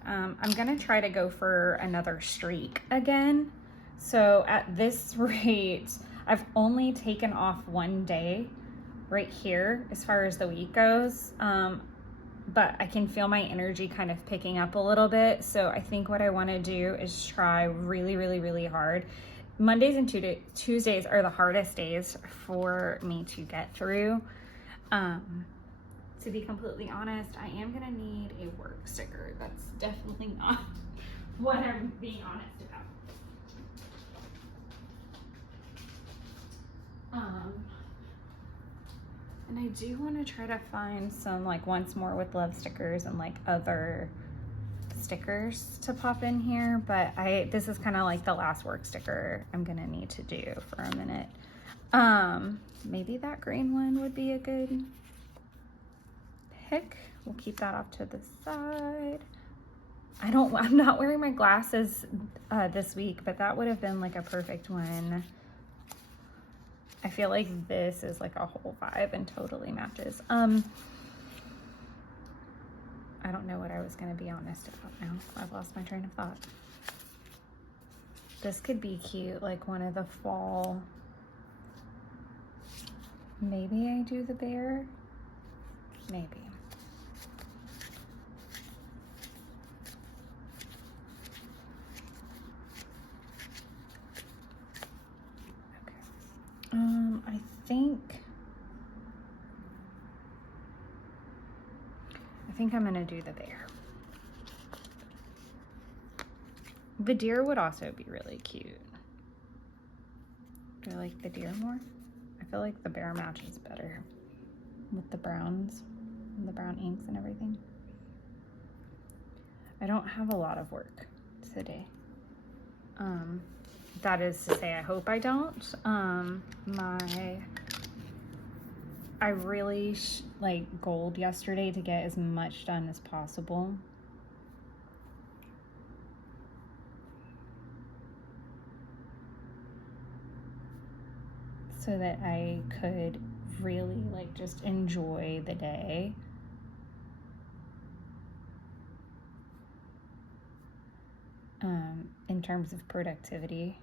I'm gonna try to go for another streak again. So at this rate, I've only taken off one day right here as far as the week goes. But I can feel my energy kind of picking up a little bit. So I think what I wanna do is try really, really, really hard. Mondays and Tuesdays are the hardest days for me to get through. To be completely honest, I am gonna need a work sticker. That's definitely not what I'm being honest about. And I do want to try to find some like Once More with Love stickers and like other stickers to pop in here, but this is kind of like the last work sticker I'm gonna need to do for a minute. Maybe that green one would be a good pick. We'll keep that off to the side. I'm not wearing my glasses this week, but that would have been like a perfect one. I feel like this is like a whole vibe and totally matches. I don't know what I was gonna be honest about now. I've lost my train of thought. This could be cute, like one of the fall. Maybe I do the bear. Maybe. I think I'm gonna do the bear. The deer would also be really cute. Do I like the deer more? I feel like the bear matches better with the browns and the brown inks and everything. I don't have a lot of work today. That is to say, I hope I don't. I really goaled yesterday to get as much done as possible. So that I could really just enjoy the day. In terms of productivity.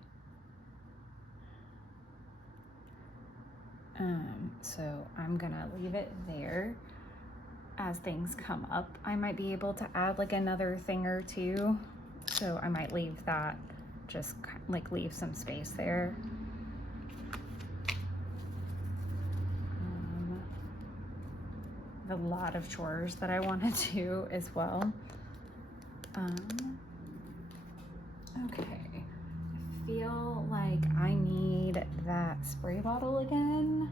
So I'm gonna leave it there. As things come up, I might be able to add another thing or two. So I might leave that, just leave some space there. A lot of chores that I want to do as well. Okay, I feel like I need that spray bottle again,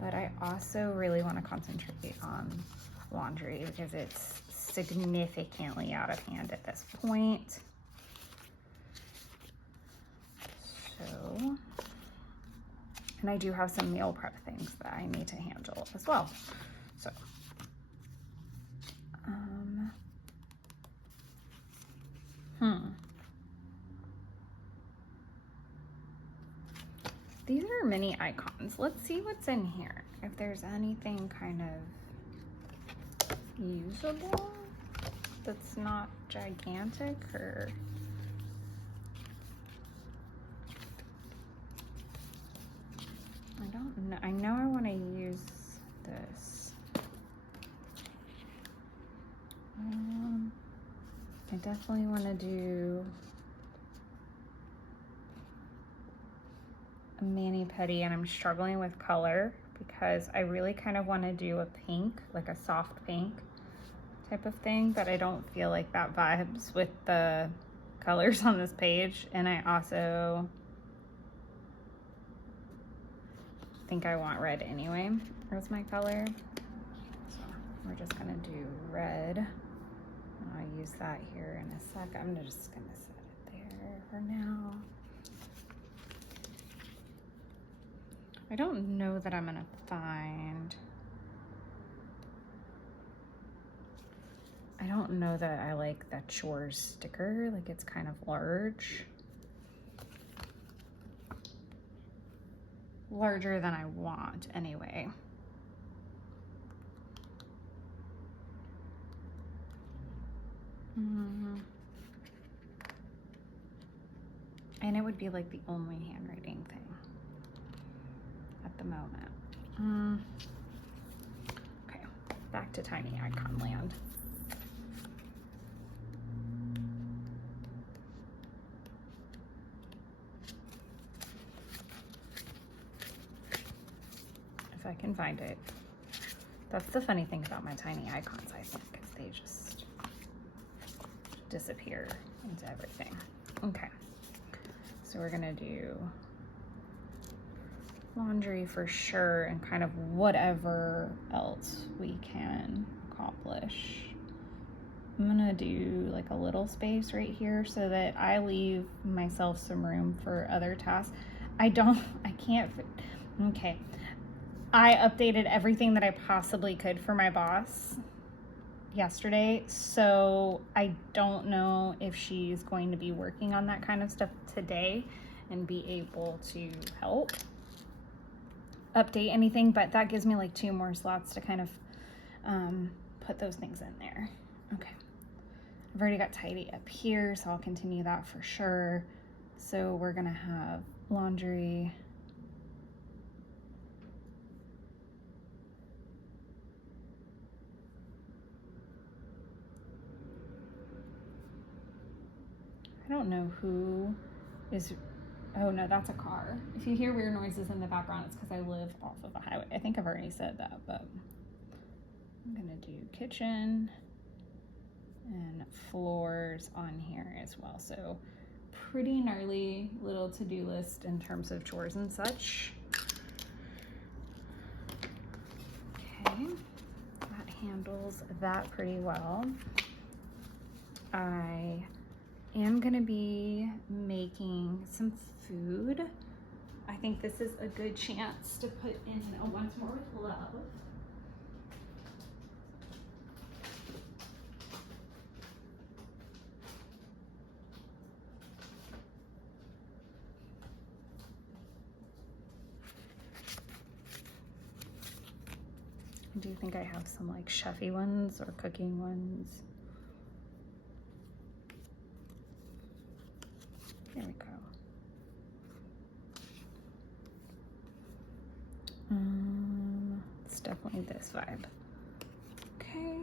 but I also really want to concentrate on laundry because it's significantly out of hand at this point. So, and I do have some meal prep things that I need to handle as well. So, These are mini icons. Let's see what's in here. If there's anything kind of usable that's not gigantic or... I don't know. I know I want to use this. I definitely want to do a mani-pedi, and I'm struggling with color because I really kind of want to do a pink, like a soft pink type of thing, but I don't feel like that vibes with the colors on this page. And I also think I want red anyway as my color. So we're just gonna do red. I'll use that here in a sec. I'm just gonna set it there for now. I don't know that I'm gonna find... I don't know that I like that chores sticker. Like, it's kind of large. Larger than I want anyway. And it would be like the only handwriting thing at the moment. Okay, back to tiny icon land. If I can find it. That's the funny thing about my tiny icons, I think, is they just disappear into everything. Okay, so we're gonna do laundry for sure, and kind of whatever else we can accomplish. I'm gonna do like a little space right here so that I leave myself some room for other tasks. I can't, okay. I updated everything that I possibly could for my boss yesterday, so I don't know if she's going to be working on that kind of stuff today and be able to help update anything, but that gives me like 2 more slots to kind of put those things in there. Okay, I've already got tidy up here, so I'll continue that for sure. So we're gonna have laundry, I don't know who is, oh no, that's a car. If you hear weird noises in the background, it's because I live off of a highway. I think I've already said that, but I'm gonna do kitchen and floors on here as well. So pretty gnarly little to-do list in terms of chores and such. Okay, that handles that pretty well. I am gonna be making some food. I think this is a good chance to put in a Once More with Love. I do think I have some like chefy ones or cooking ones. There we go. It's definitely this vibe. Okay.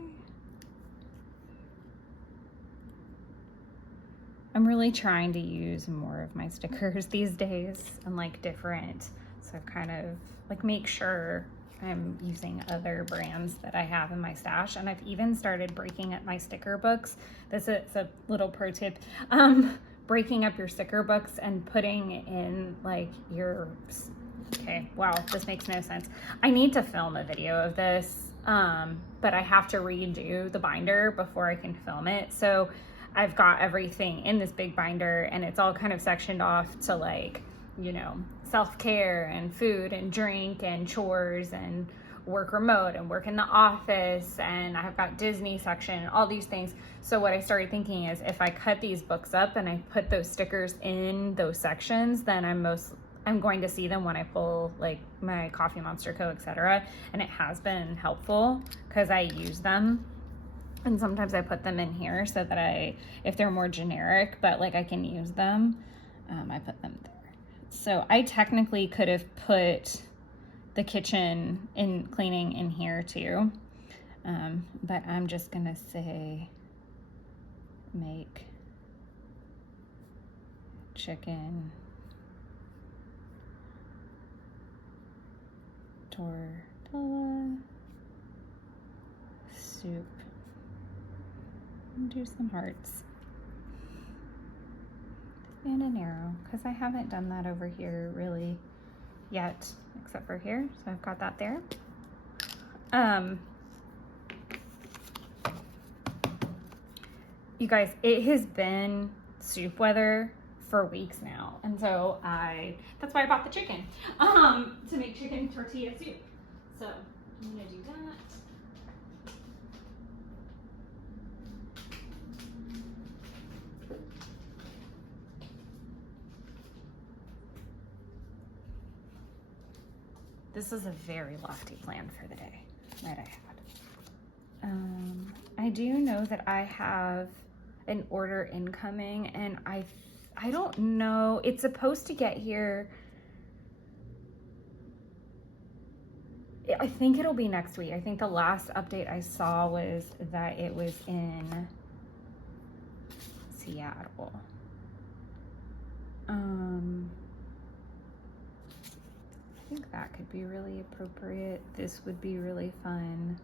I'm really trying to use more of my stickers these days and like different. So I've kind of like make sure I'm using other brands that I have in my stash. And I've even started breaking up my sticker books. This is a little pro tip. Breaking up your sticker books and putting in like your, okay, wow, this makes no sense. I need to film a video of this, but I have to redo the binder before I can film it. So I've got everything in this big binder and it's all kind of sectioned off to like, you know, self-care and food and drink and chores and work remote and work in the office, and I've got Disney section and all these things. So what I started thinking is if I cut these books up and I put those stickers in those sections, then I'm going to see them when I pull like my Coffee Monster Co, etc. And it has been helpful because I use them. And sometimes I put them in here so that if they're more generic, but like I can use them, I put them there. So I technically could have put the kitchen in cleaning in here too. But I'm just gonna say make chicken tortilla soup. And do some hearts and an arrow, because I haven't done that over here really yet, except for here. So I've got that there. You guys, it has been soup weather for weeks now, and so that's why I bought the chicken to make chicken tortilla soup. So I'm gonna do that. This is a very lofty plan for the day that I had. I do know that I have an order incoming, and I don't know, it's supposed to get here, I think it'll be next week. I think the last update I saw was that it was in Seattle. I think that could be really appropriate. This would be really fun.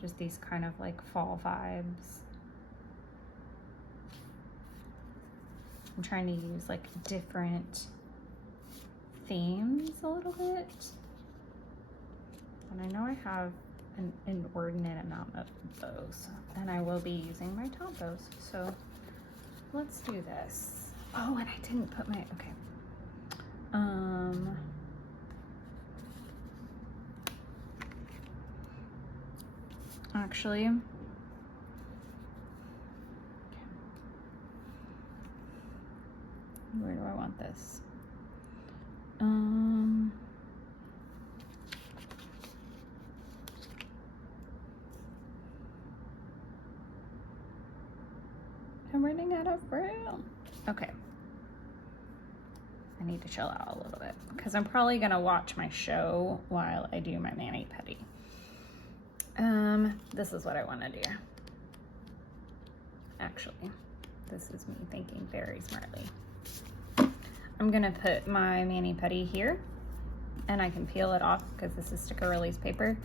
Just these kind of like fall vibes. I'm trying to use like different themes a little bit. And I know I have an inordinate amount of bows, and I will be using my top bows. So let's do this. Oh, and I didn't put my, okay. Actually, where do I want this? I'm running out of room. Okay. I need to chill out a little bit because I'm probably gonna watch my show while I do my mani-pedi. This is what I want to do. Actually, this is me thinking very smartly. I'm gonna put my mani-pedi here, and I can peel it off because this is sticker release paper,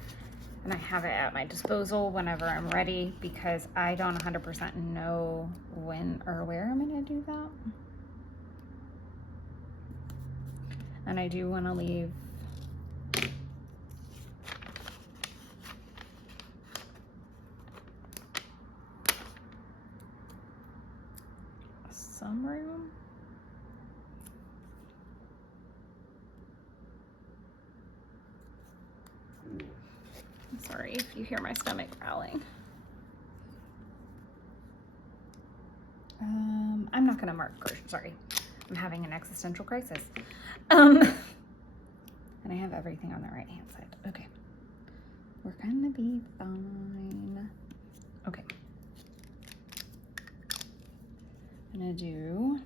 and I have it at my disposal whenever I'm ready because I don't 100% know when or where I'm gonna do that. And I do want to leave some room. I'm sorry if you hear my stomach growling. I'm not gonna mark, sorry. I'm having an existential crisis. And I have everything on the right hand side. Okay. We're gonna be fine. Okay. I'm gonna do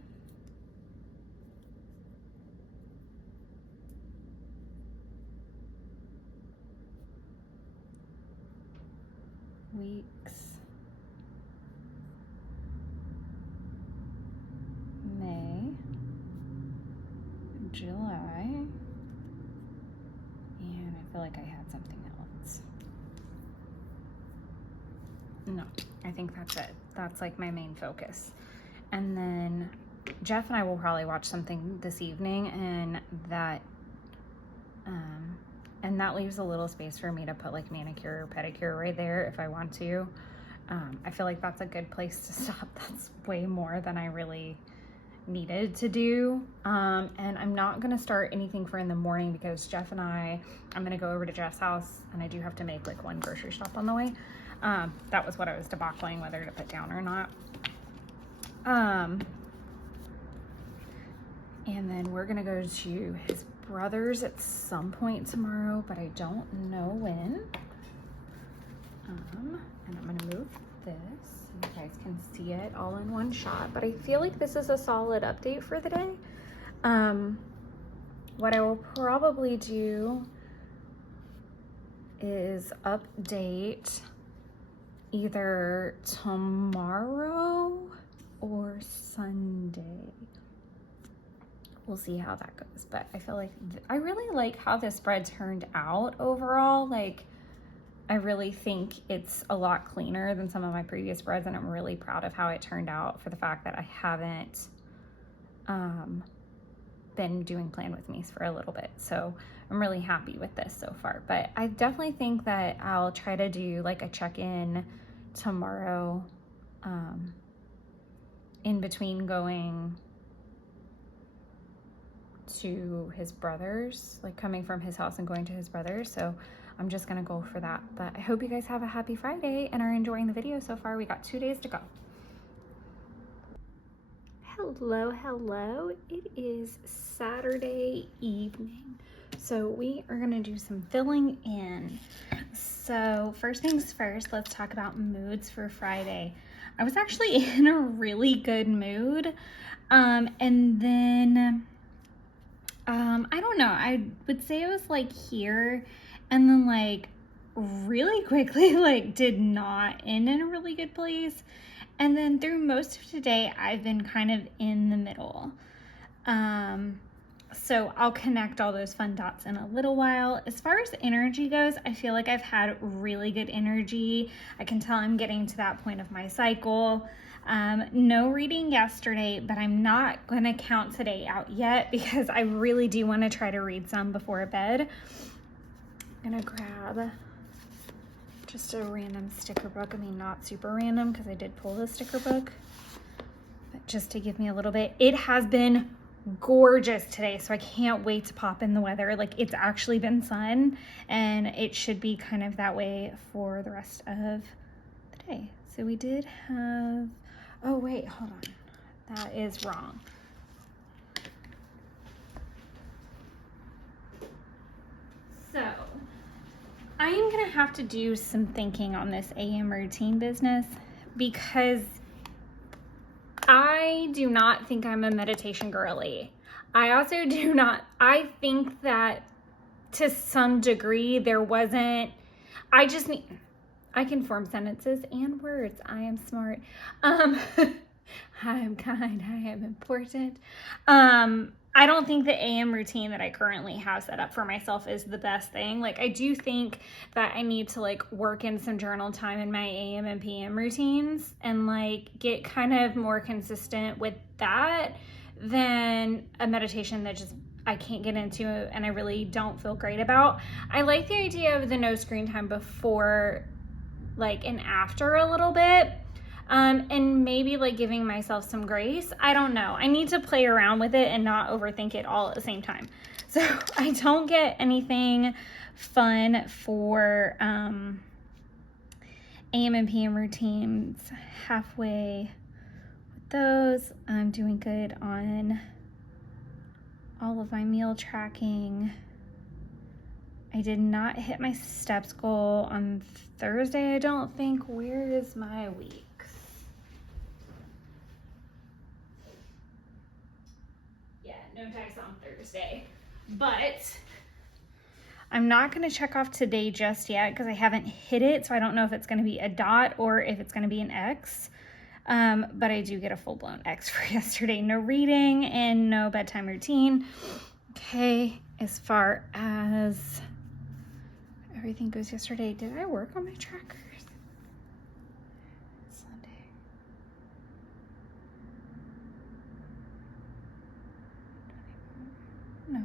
weeks, May, July, and I feel like I had something else. No, I think that's it. That's like my main focus. And then Jeff and I will probably watch something this evening, and that leaves a little space for me to put like manicure or pedicure right there if I want to. I feel like that's a good place to stop. That's way more than I really needed to do. And I'm not gonna start anything for in the morning because Jeff and I'm gonna go over to Jeff's house, and I do have to make like one grocery stop on the way. That was what I was debacling whether to put down or not. And then we're gonna go to his brother's at some point tomorrow, but I don't know when. And I'm gonna move this so you guys can see it all in one shot, but I feel like this is a solid update for the day. What I will probably do is update either tomorrow or Sunday. We'll see how that goes, but I feel like I really like how this spread turned out overall. Like, I really think it's a lot cleaner than some of my previous spreads, and I'm really proud of how it turned out for the fact that I haven't been doing Plan With Me's for a little bit. So I'm really happy with this so far, but I definitely think that I'll try to do like a check-in tomorrow, in between going to his brother's, like coming from his house and going to his brother's. So I'm just gonna go for that. But I hope you guys have a happy Friday and are enjoying the video so far. We got 2 days to go. Hello. It is Saturday evening. So we are gonna do some filling in. So first things first, let's talk about moods for Friday. I was actually in a really good mood. And then I don't know, I would say it was like here, and then like really quickly like did not end in a really good place. And then through most of today, I've been kind of in the middle. So I'll connect all those fun dots in a little while. As far as energy goes, I feel like I've had really good energy. I can tell I'm getting to that point of my cycle. No reading yesterday, but I'm not going to count today out yet because I really do want to try to read some before bed. I'm going to grab just a random sticker book. I mean, not super random because I did pull the sticker book, but just to give me a little bit. It has been gorgeous today, so I can't wait to pop in the weather. Like, it's actually been sun, and it should be kind of that way for the rest of the day. So we did have, oh wait, hold on, that is wrong. So I am gonna have to do some thinking on this AM routine business because I do not think I'm a meditation girly. I also do not, I think that to some degree there wasn't, I can form sentences and words. I am smart. I am kind. I am important. I don't think the AM routine that I currently have set up for myself is the best thing. Like, I do think that I need to like work in some journal time in my AM and PM routines and like get kind of more consistent with that than a meditation that just I can't get into and I really don't feel great about. I like the idea of the no screen time before, like, and after a little bit. And maybe like giving myself some grace. I don't know. I need to play around with it and not overthink it all at the same time. So I don't get anything fun for AM and PM routines halfway with those. I'm doing good on all of my meal tracking. I did not hit my steps goal on Thursday, I don't think. Where is my week? No text on Thursday, but I'm not going to check off today just yet because I haven't hit it, so I don't know if it's going to be a dot or if it's going to be an X, but I do get a full-blown X for yesterday. No reading and no bedtime routine. Okay, as far as everything goes yesterday, did I work on my trackers? No.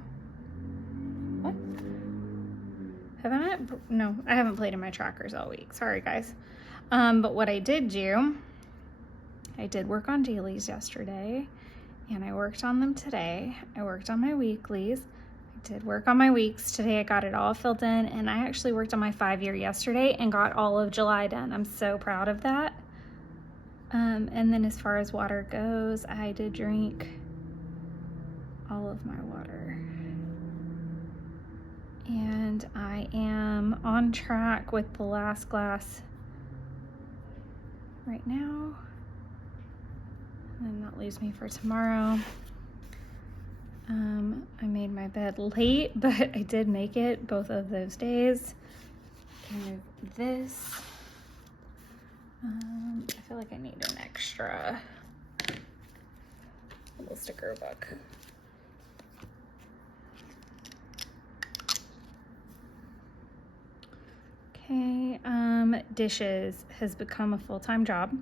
What? Have I not? No, I haven't played in my trackers all week. Sorry, guys. But what I did do, I did work on dailies yesterday, and I worked on them today. I worked on my weeklies. I did work on my weeks. Today I got it all filled in, and I actually worked on my 5-year yesterday and got all of July done. I'm so proud of that. And then as far as water goes, I did drink all of my water. And I am on track with the last glass right now. And that leaves me for tomorrow. I made my bed late, but I did make it both of those days. Remove this. I feel like I need an extra little sticker book. Okay, dishes has become a full-time job.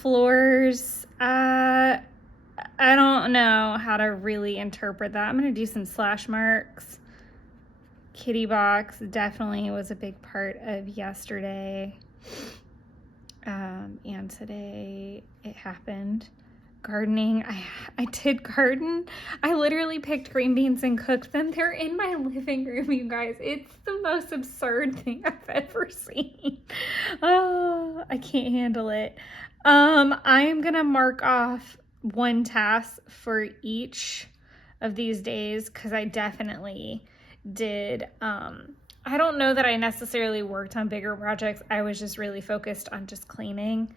Floors, I don't know how to really interpret that. I'm gonna do some slash marks. Kitty box definitely was a big part of yesterday. And today it happened. Gardening, I did garden. I literally picked green beans and cooked them. They're in my living room, you guys. It's the most absurd thing I've ever seen. Oh, I can't handle it. I am gonna mark off one task for each of these days because I definitely did. I don't know that I necessarily worked on bigger projects. I was just really focused on just cleaning,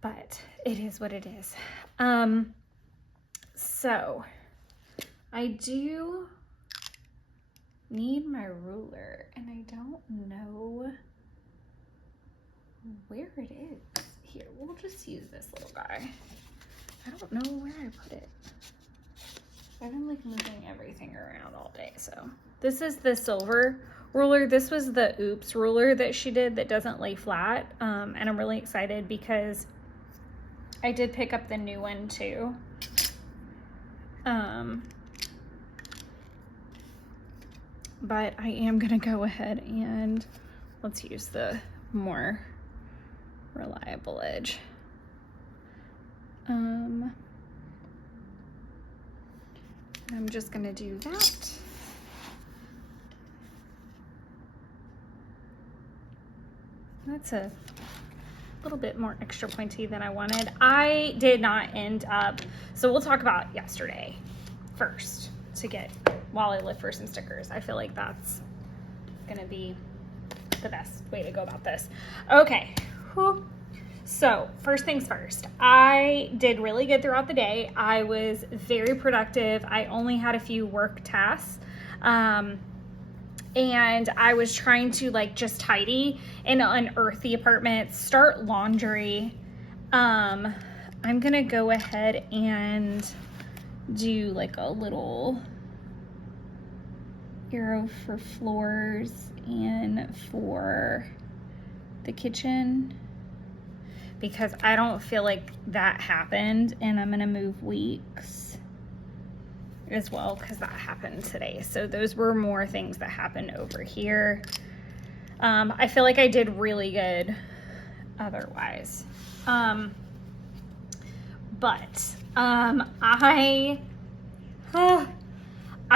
but it is what it is. So I do need my ruler and I don't know where it is. Here, we'll just use this little guy. I don't know where I put it. I've been like moving everything around all day. So this is the silver ruler. This was the Oops ruler that she did that doesn't lay flat. And I'm really excited because I did pick up the new one too. But I am gonna go ahead and let's use the more reliable edge. I'm just gonna do that. That's a little bit more extra pointy than I wanted. I did not end up, so we'll talk about yesterday first to get while I look for some stickers. I feel like that's gonna be the best way to go about this. Okay. Whew. So first things first, I did really good throughout the day. I was very productive. I only had a few work tasks. And I was trying to like just tidy and unearth the apartment, start laundry. I'm gonna go ahead and do like a little arrow for floors and for the kitchen because I don't feel like that happened, and I'm gonna move weeks as well because that happened today. So those were more things that happened over here. I feel like I did really good otherwise. I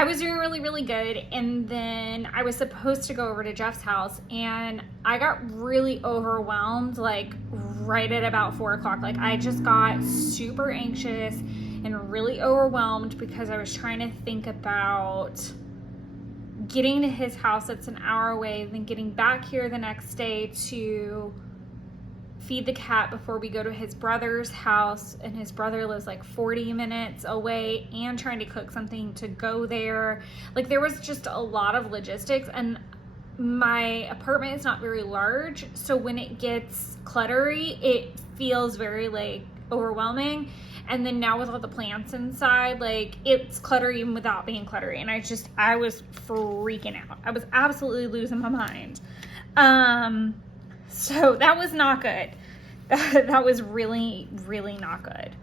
was doing really good, and then I was supposed to go over to Jeff's house, and I got really overwhelmed like right at about 4 o'clock. Like I just got super anxious and really overwhelmed because I was trying to think about getting to his house. It's an hour away, then getting back here the next day to feed the cat before we go to his brother's house, and his brother lives like 40 minutes away, and trying to cook something to go there. Like there was just a lot of logistics, and my apartment is not very large, so when it gets cluttery it feels very like overwhelming. And then now with all the plants inside, like it's cluttery even without being cluttery, and I was freaking out. I was absolutely losing my mind. So that was not good. That was really not good.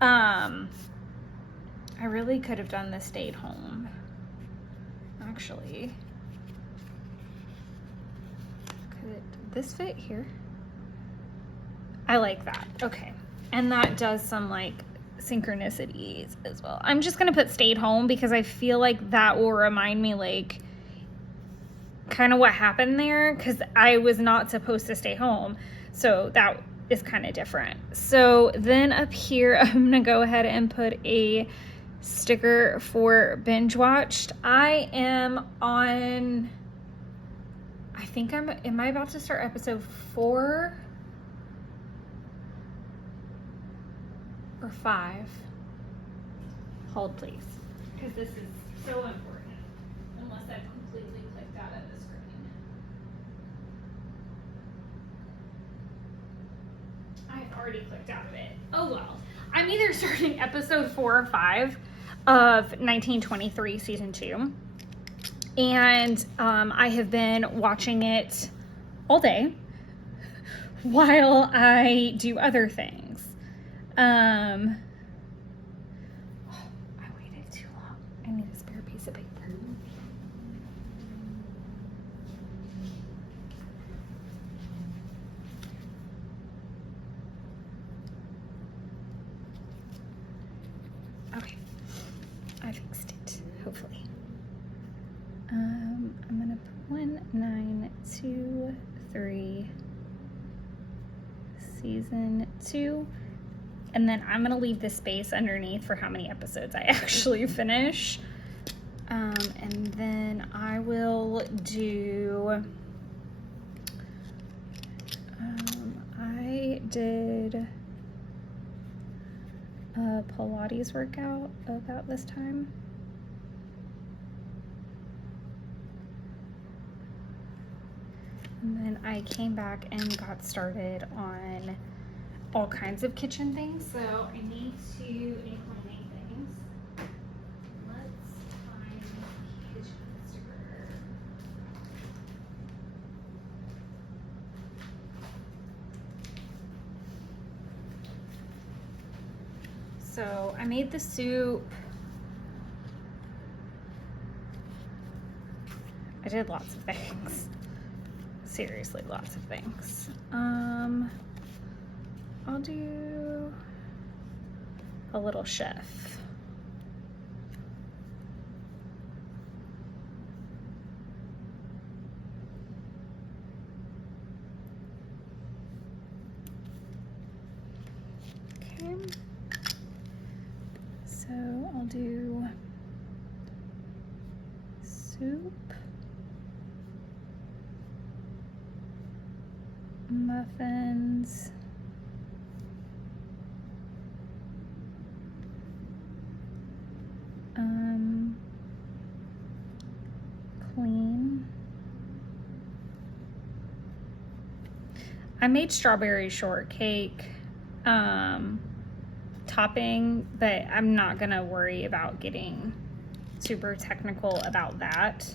I really could have done this stayed home, actually. Could this fit here? I like that. Okay. And that does some like synchronicities as well. I'm just gonna put stayed home because I feel like that will remind me like kind of what happened there, because I was not supposed to stay home, so that is kind of different. So then up here I'm gonna go ahead and put a sticker for binge watched. I am on, I think am I about to start episode 4 or 5? Hold please, because this is so important, unless I've completely clicked out of the screen. I've already clicked out of it. Oh well. I'm either starting episode 4 or 5 of 1923 season 2. And I have been watching it all day while I do other things. I waited too long. I need a spare piece of paper. Okay, I fixed it, hopefully. I'm gonna put 1923 season 2, and then I'm gonna leave the space underneath for how many episodes I actually finish. And then I will do, I did a Pilates workout about this time. And then I came back and got started on all kinds of kitchen things. So I need to implement things. Let's find the kitchen sticker. So I made the soup. I did lots of things. Seriously, lots of things. I'll do a little chef. Okay. So I'll do soup, muffins, clean. I made strawberry shortcake topping, but I'm not gonna worry about getting super technical about that.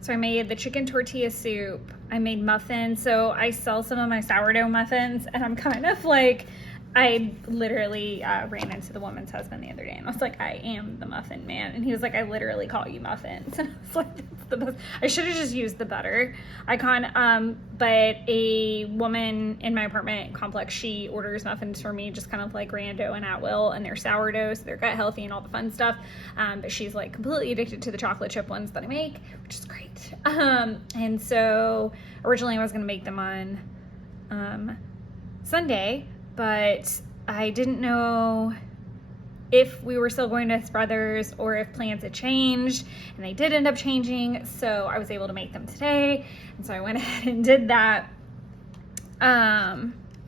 So I made the chicken tortilla soup. I made muffins. So I sell some of my sourdough muffins, and I'm kind of like, I literally ran into the woman's husband the other day, and I was like, I am the muffin man. And he was like, I literally call you muffins. And I was like, that's the best. I should have just used the butter icon. But a woman in my apartment complex, she orders muffins for me, just kind of like rando and at will, and they're sourdough, so they're gut healthy and all the fun stuff. But she's like completely addicted to the chocolate chip ones that I make, which is great. And so originally I was gonna make them on Sunday, but I didn't know if we were still going to His Brothers or if plans had changed, and they did end up changing, so I was able to make them today. And so I went ahead and did that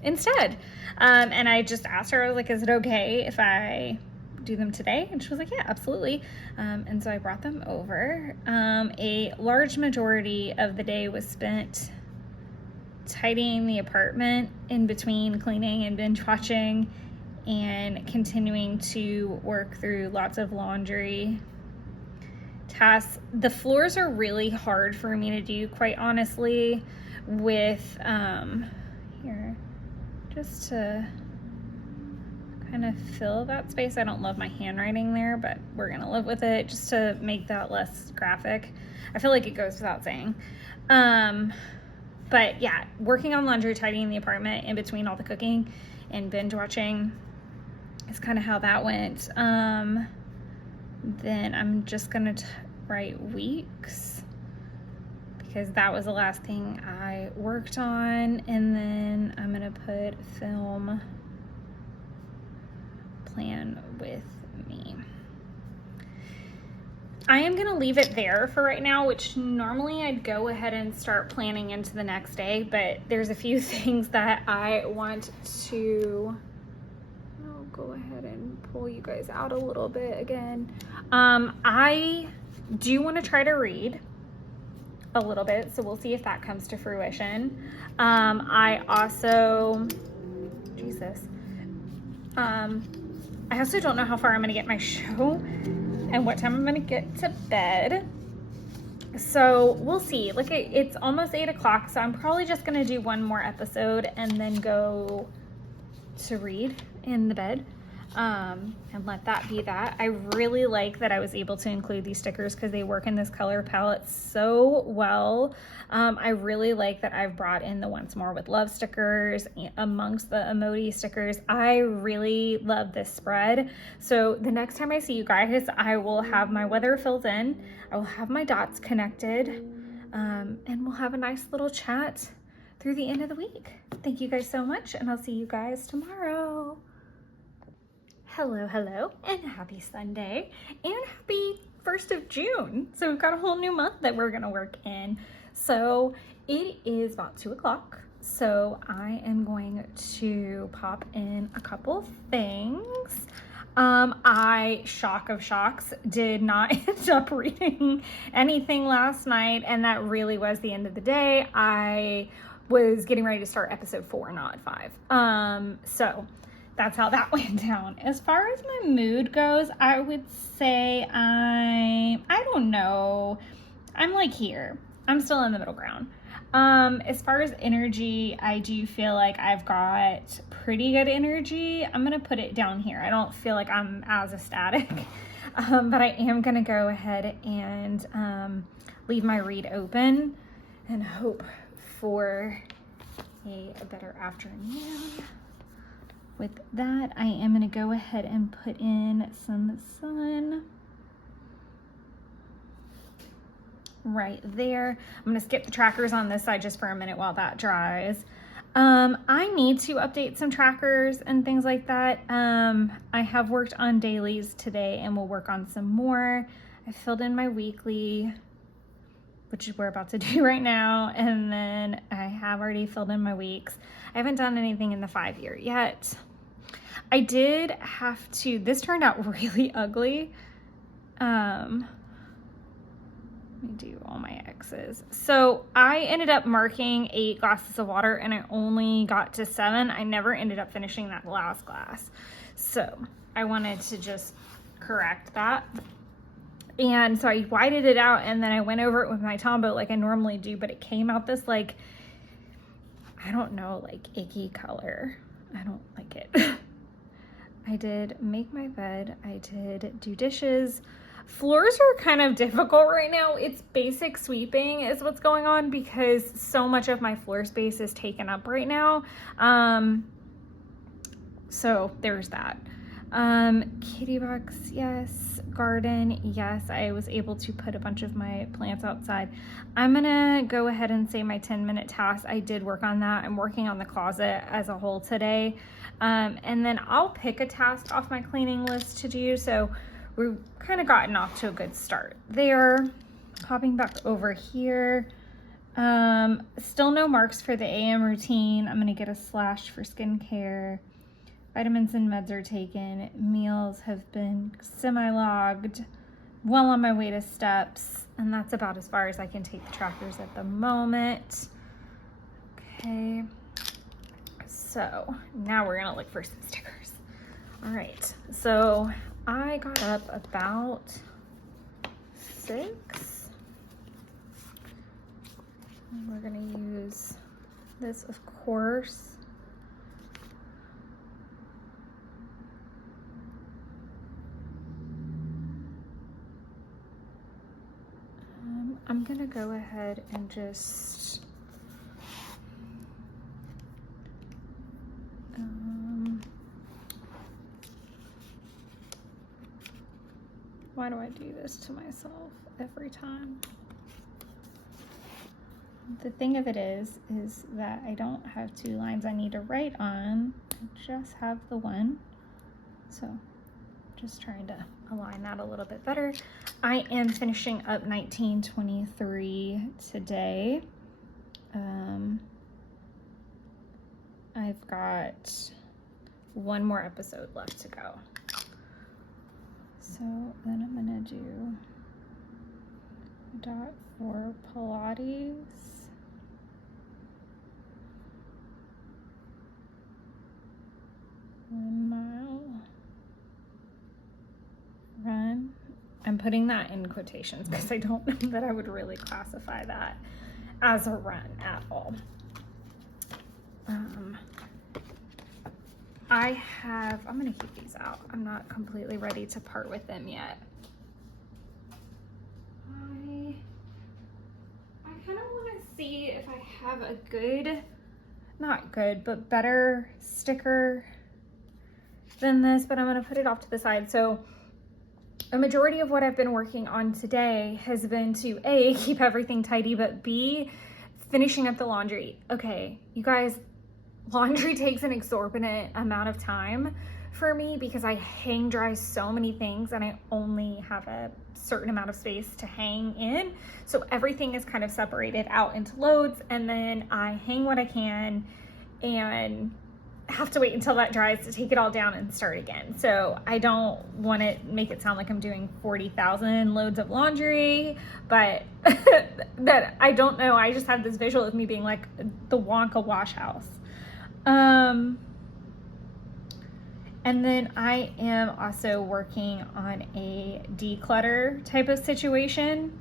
instead. And I just asked her, I was like, is it okay if I do them today? And she was like, yeah, absolutely. And so I brought them over. A large majority of the day was spent tidying the apartment in between cleaning and binge watching, and continuing to work through lots of laundry tasks. The floors are really hard for me to do, quite honestly, with here, just to kind of fill that space. I don't love my handwriting there, but we're gonna live with it just to make that less graphic. I feel like it goes without saying. But yeah, working on laundry, tidying the apartment in between all the cooking and binge watching is kind of how that went. Then I'm just gonna write weeks because that was the last thing I worked on, and then I'm gonna put film plan with me. I am gonna leave it there for right now, which normally I'd go ahead and start planning into the next day, but there's a few things that I want to, I'll go ahead and pull you guys out a little bit again. I do want to try to read a little bit, so we'll see if that comes to fruition. I also, Jesus, I also don't know how far I'm gonna get my show and what time I'm gonna get to bed. So we'll see. Like, it's almost 8 o'clock, so I'm probably just gonna do one more episode and then go to read in the bed, and let that be that. I really like that I was able to include these stickers because they work in this color palette so well. I really like that I've brought in the Once More with Love stickers amongst the emoji stickers. I really love this spread. So the next time I see you guys, I will have my weather filled in, I will have my dots connected, and we'll have a nice little chat through the end of the week. Thank you guys so much, and I'll see you guys tomorrow. Hello, hello, and happy Sunday, and happy 1st of June. So we've got a whole new month that we're gonna work in. So it is about 2 o'clock. So I am going to pop in a couple things. I, shock of shocks, did not end up reading anything last night, and that really was the end of the day. I was getting ready to start episode 4, not 5. So that's how that went down. As far as my mood goes, I would say I don't know. I'm like here. I'm still in the middle ground. As far as energy, I do feel like I've got pretty good energy. I'm gonna put it down here. I don't feel like I'm as ecstatic, but I am gonna go ahead and leave my read open and hope for a better afternoon. With that, I am gonna go ahead and put in some sun right there. I'm gonna skip the trackers on this side just for a minute while that dries. I need to update some trackers and things like that. I have worked on dailies today and we'll work on some more. I filled in my weekly, which is what we're about to do right now, and then I have already filled in my weeks. I haven't done anything in the 5-year yet. I did have to, this turned out really ugly. Let me do all my X's. So I ended up marking 8 glasses of water and I only got to 7. I never ended up finishing that last glass. So I wanted to just correct that. And so I whited it out and then I went over it with my Tombow like I normally do, but it came out this like, I don't know, like icky color. I don't like it. I did make my bed. I did do dishes. Floors are kind of difficult right now. It's basic sweeping is what's going on because so much of my floor space is taken up right now. So there's that. Kitty box, yes. Garden, yes. I was able to put a bunch of my plants outside. I'm gonna go ahead and say my 10-minute task. I did work on that. I'm working on the closet as a whole today. And then I'll pick a task off my cleaning list to do. So we've kind of gotten off to a good start there. Hopping back over here. Still no marks for the AM routine. I'm gonna get a slash for skincare. Vitamins and meds are taken. Meals have been semi-logged. Well on my way to steps. And that's about as far as I can take the trackers at the moment. Okay. So now we're gonna look for some stickers. All right. So I got up about 6. And we're gonna use this, of course. I'm gonna go ahead and just Why do I do this to myself every time? The thing of it is that I don't have 2 lines I need to write on. I just have the one. So just trying to align that a little bit better. I am finishing up 1923 today. I've got 1 more episode left to go. So then I'm gonna do dot for Pilates. One mile run. I'm putting that in quotations because I don't know that I would really classify that as a run at all. I'm gonna keep these out. I'm not completely ready to part with them yet. I kind of want to see if I have a good, not good, but better sticker than this, but I'm gonna put it off to the side. So a majority of what I've been working on today has been to A, keep everything tidy, but B, finishing up the laundry. Okay, you guys, laundry takes an exorbitant amount of time for me because I hang dry so many things and I only have a certain amount of space to hang in. So everything is kind of separated out into loads, and then I hang what I can and have to wait until that dries to take it all down and start again. So I don't want to make it sound like I'm doing 40,000 loads of laundry, but that I don't know. I just have this visual of me being like the Wonka wash house. And then I am also working on a declutter type of situation.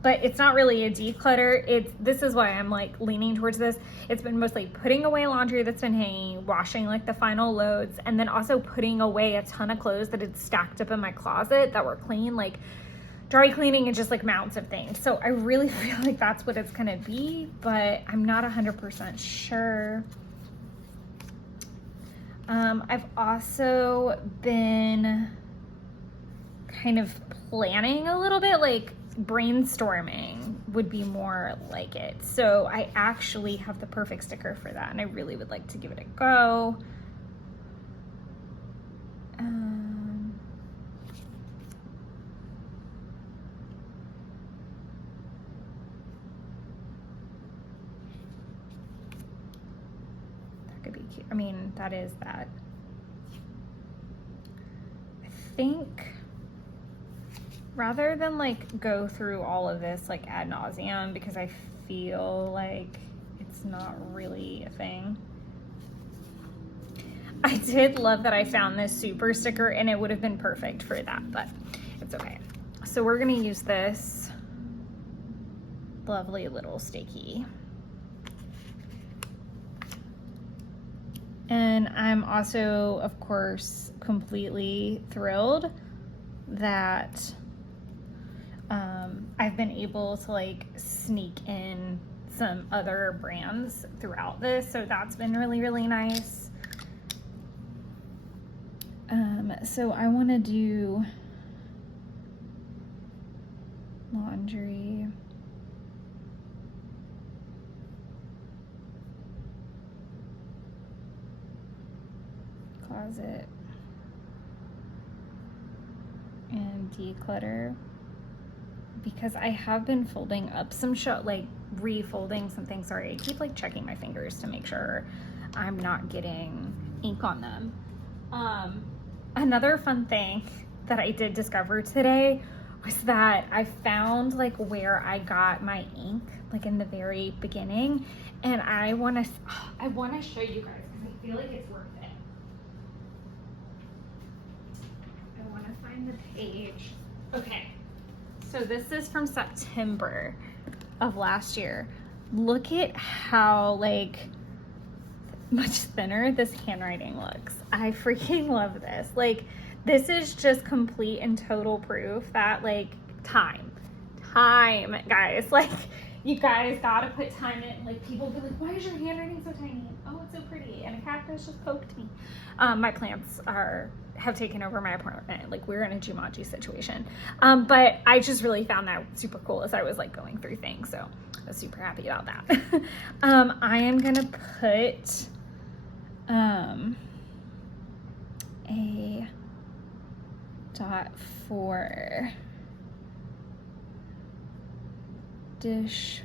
But it's not really a declutter. This is why I'm like leaning towards this. It's been mostly putting away laundry that's been hanging, washing like the final loads, and then also putting away a ton of clothes that had stacked up in my closet that were clean, like dry cleaning and just like mounts of things. So I really feel like that's what it's gonna be, but I'm not 100% sure. I've also been kind of planning a little bit, like brainstorming would be more like it. So I actually have the perfect sticker for that, and I really would like to give it a go. That could be cute. I mean, that is that. I think rather than like go through all of this like ad nauseum, because I feel like it's not really a thing. I did love that I found this super sticker, and it would have been perfect for that, but it's okay. So we're gonna use this lovely little sticky. And I'm also, of course, completely thrilled that I've been able to like sneak in some other brands throughout this. So that's been really, really nice. So I want to do laundry. Closet. And declutter. Because I have been folding up some like refolding some things. Sorry, I keep like checking my fingers to make sure I'm not getting ink on them. Another fun thing that I did discover today was that I found like where I got my ink, like in the very beginning, and I want to show you guys because I feel like it's worth it. I want to find the page. Okay. So this is from September of last year. Look at how like much thinner this handwriting looks. I freaking love this. Like this is just complete and total proof that like time guys, like You guys gotta put time in. Like, people be like, why is your handwriting so tiny? Oh, it's so pretty. And a cactus just poked me. My plants have taken over my apartment. Like, we're in a Jumanji situation. But I just really found that super cool as I was like going through things. So I was super happy about that. I am gonna put a dot for dishwasher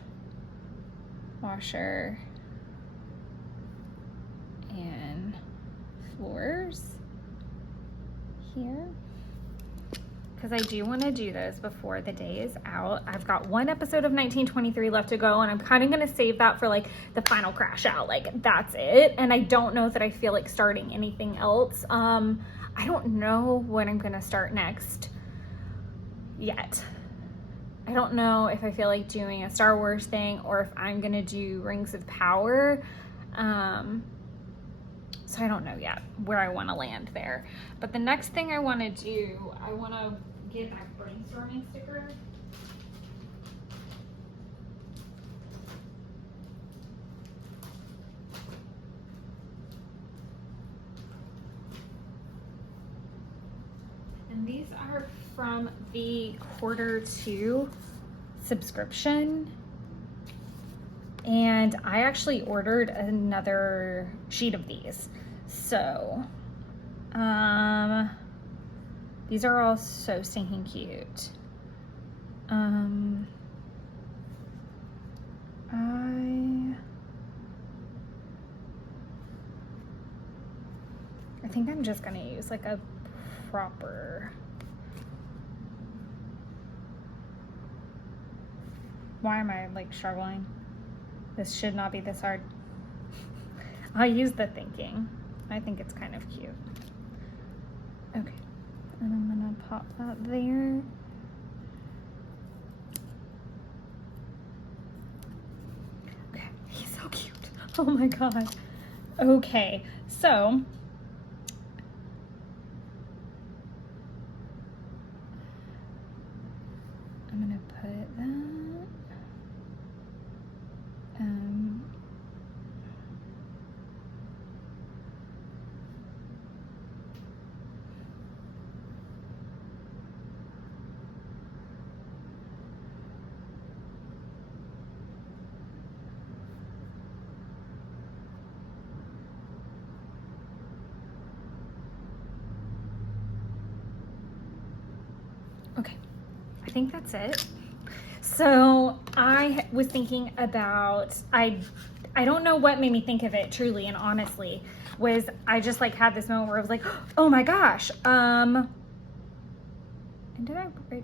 and floors here, because I do want to do those before the day is out. I've got one episode of 1923 left to go, and I'm kind of going to save that for like the final crash out. Like, that's it. And I don't know that I feel like starting anything else. I don't know what I'm going to start next yet. I don't know if I feel like doing a Star Wars thing or if I'm gonna do Rings of Power. So I don't know yet where I want to land there. But the next thing I want to do, I want to get my brainstorming sticker. And these are from the Q2 subscription. And I actually ordered another sheet of these. So, these are all so stinking cute. I think I'm just gonna use like a proper, why am I like struggling? This should not be this hard. I'll use the thinking. I think it's kind of cute. Okay, and I'm gonna pop that there. Okay, he's so cute. Oh my god. Okay, so I'm gonna put that. Okay, I think that's it. So I was thinking about, I don't know what made me think of it truly and honestly, was I just like had this moment where I was like, oh my gosh, and did I write,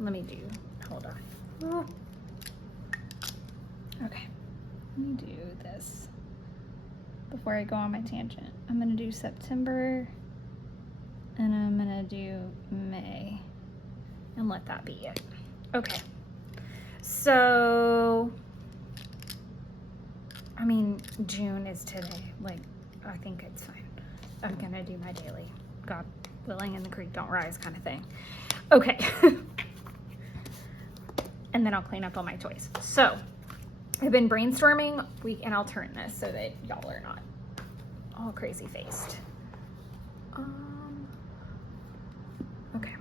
let me do, hold on. Okay, let me do this before I go on my tangent. I'm gonna do September and I'm gonna do May and let that be it. Okay, so I mean, June is today. Like, I think it's fine. I'm gonna do my daily, God willing and the creek don't rise kind of thing. Okay. And then I'll clean up all my toys. So I've been brainstorming and I'll turn this so that y'all are not all crazy faced. Okay.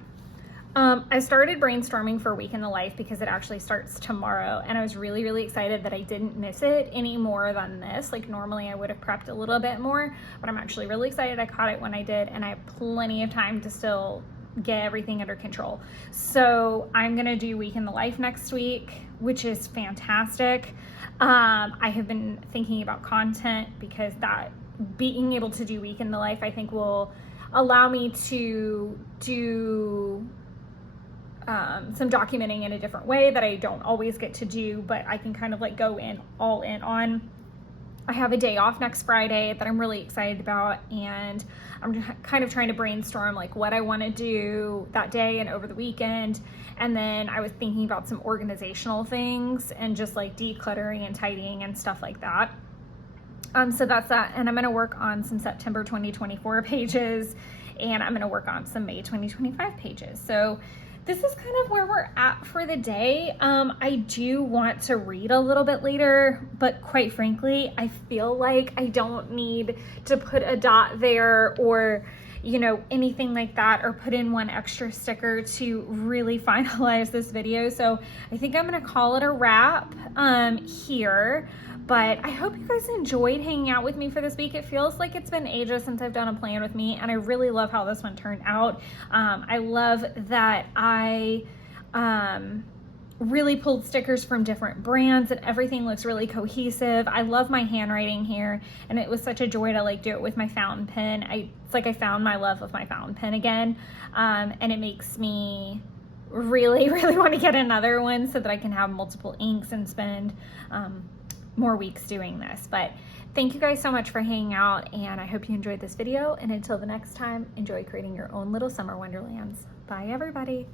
I started brainstorming for Week in the Life because it actually starts tomorrow, and I was really, really excited that I didn't miss it any more than this. Like, normally I would have prepped a little bit more, but I'm actually really excited I caught it when I did, and I have plenty of time to still get everything under control. So I'm gonna do Week in the Life next week, which is fantastic. I have been thinking about content because that being able to do Week in the Life, I think, will allow me to do some documenting in a different way that I don't always get to do, but I can kind of like go all in on. I have a day off next Friday that I'm really excited about, and I'm kind of trying to brainstorm like what I want to do that day and over the weekend. And then I was thinking about some organizational things and just like decluttering and tidying and stuff like that. So that's that. And I'm going to work on some September 2024 pages and I'm gonna work on some May 2025 pages. So this is kind of where we're at for the day. I do want to read a little bit later, but quite frankly, I feel like I don't need to put a dot there or, you know, anything like that, or put in one extra sticker to really finalize this video. So I think I'm gonna call it a wrap here. But I hope you guys enjoyed hanging out with me for this week. It feels like it's been ages since I've done a plan with me, and I really love how this one turned out. I love that I really pulled stickers from different brands and everything looks really cohesive. I love my handwriting here, and it was such a joy to like do it with my fountain pen. It's like I found my love of my fountain pen again, and it makes me really want to get another one so that I can have multiple inks and spend more weeks doing this. But thank you guys so much for hanging out, and I hope you enjoyed this video, and until the next time, enjoy creating your own little summer wonderlands. Bye everybody.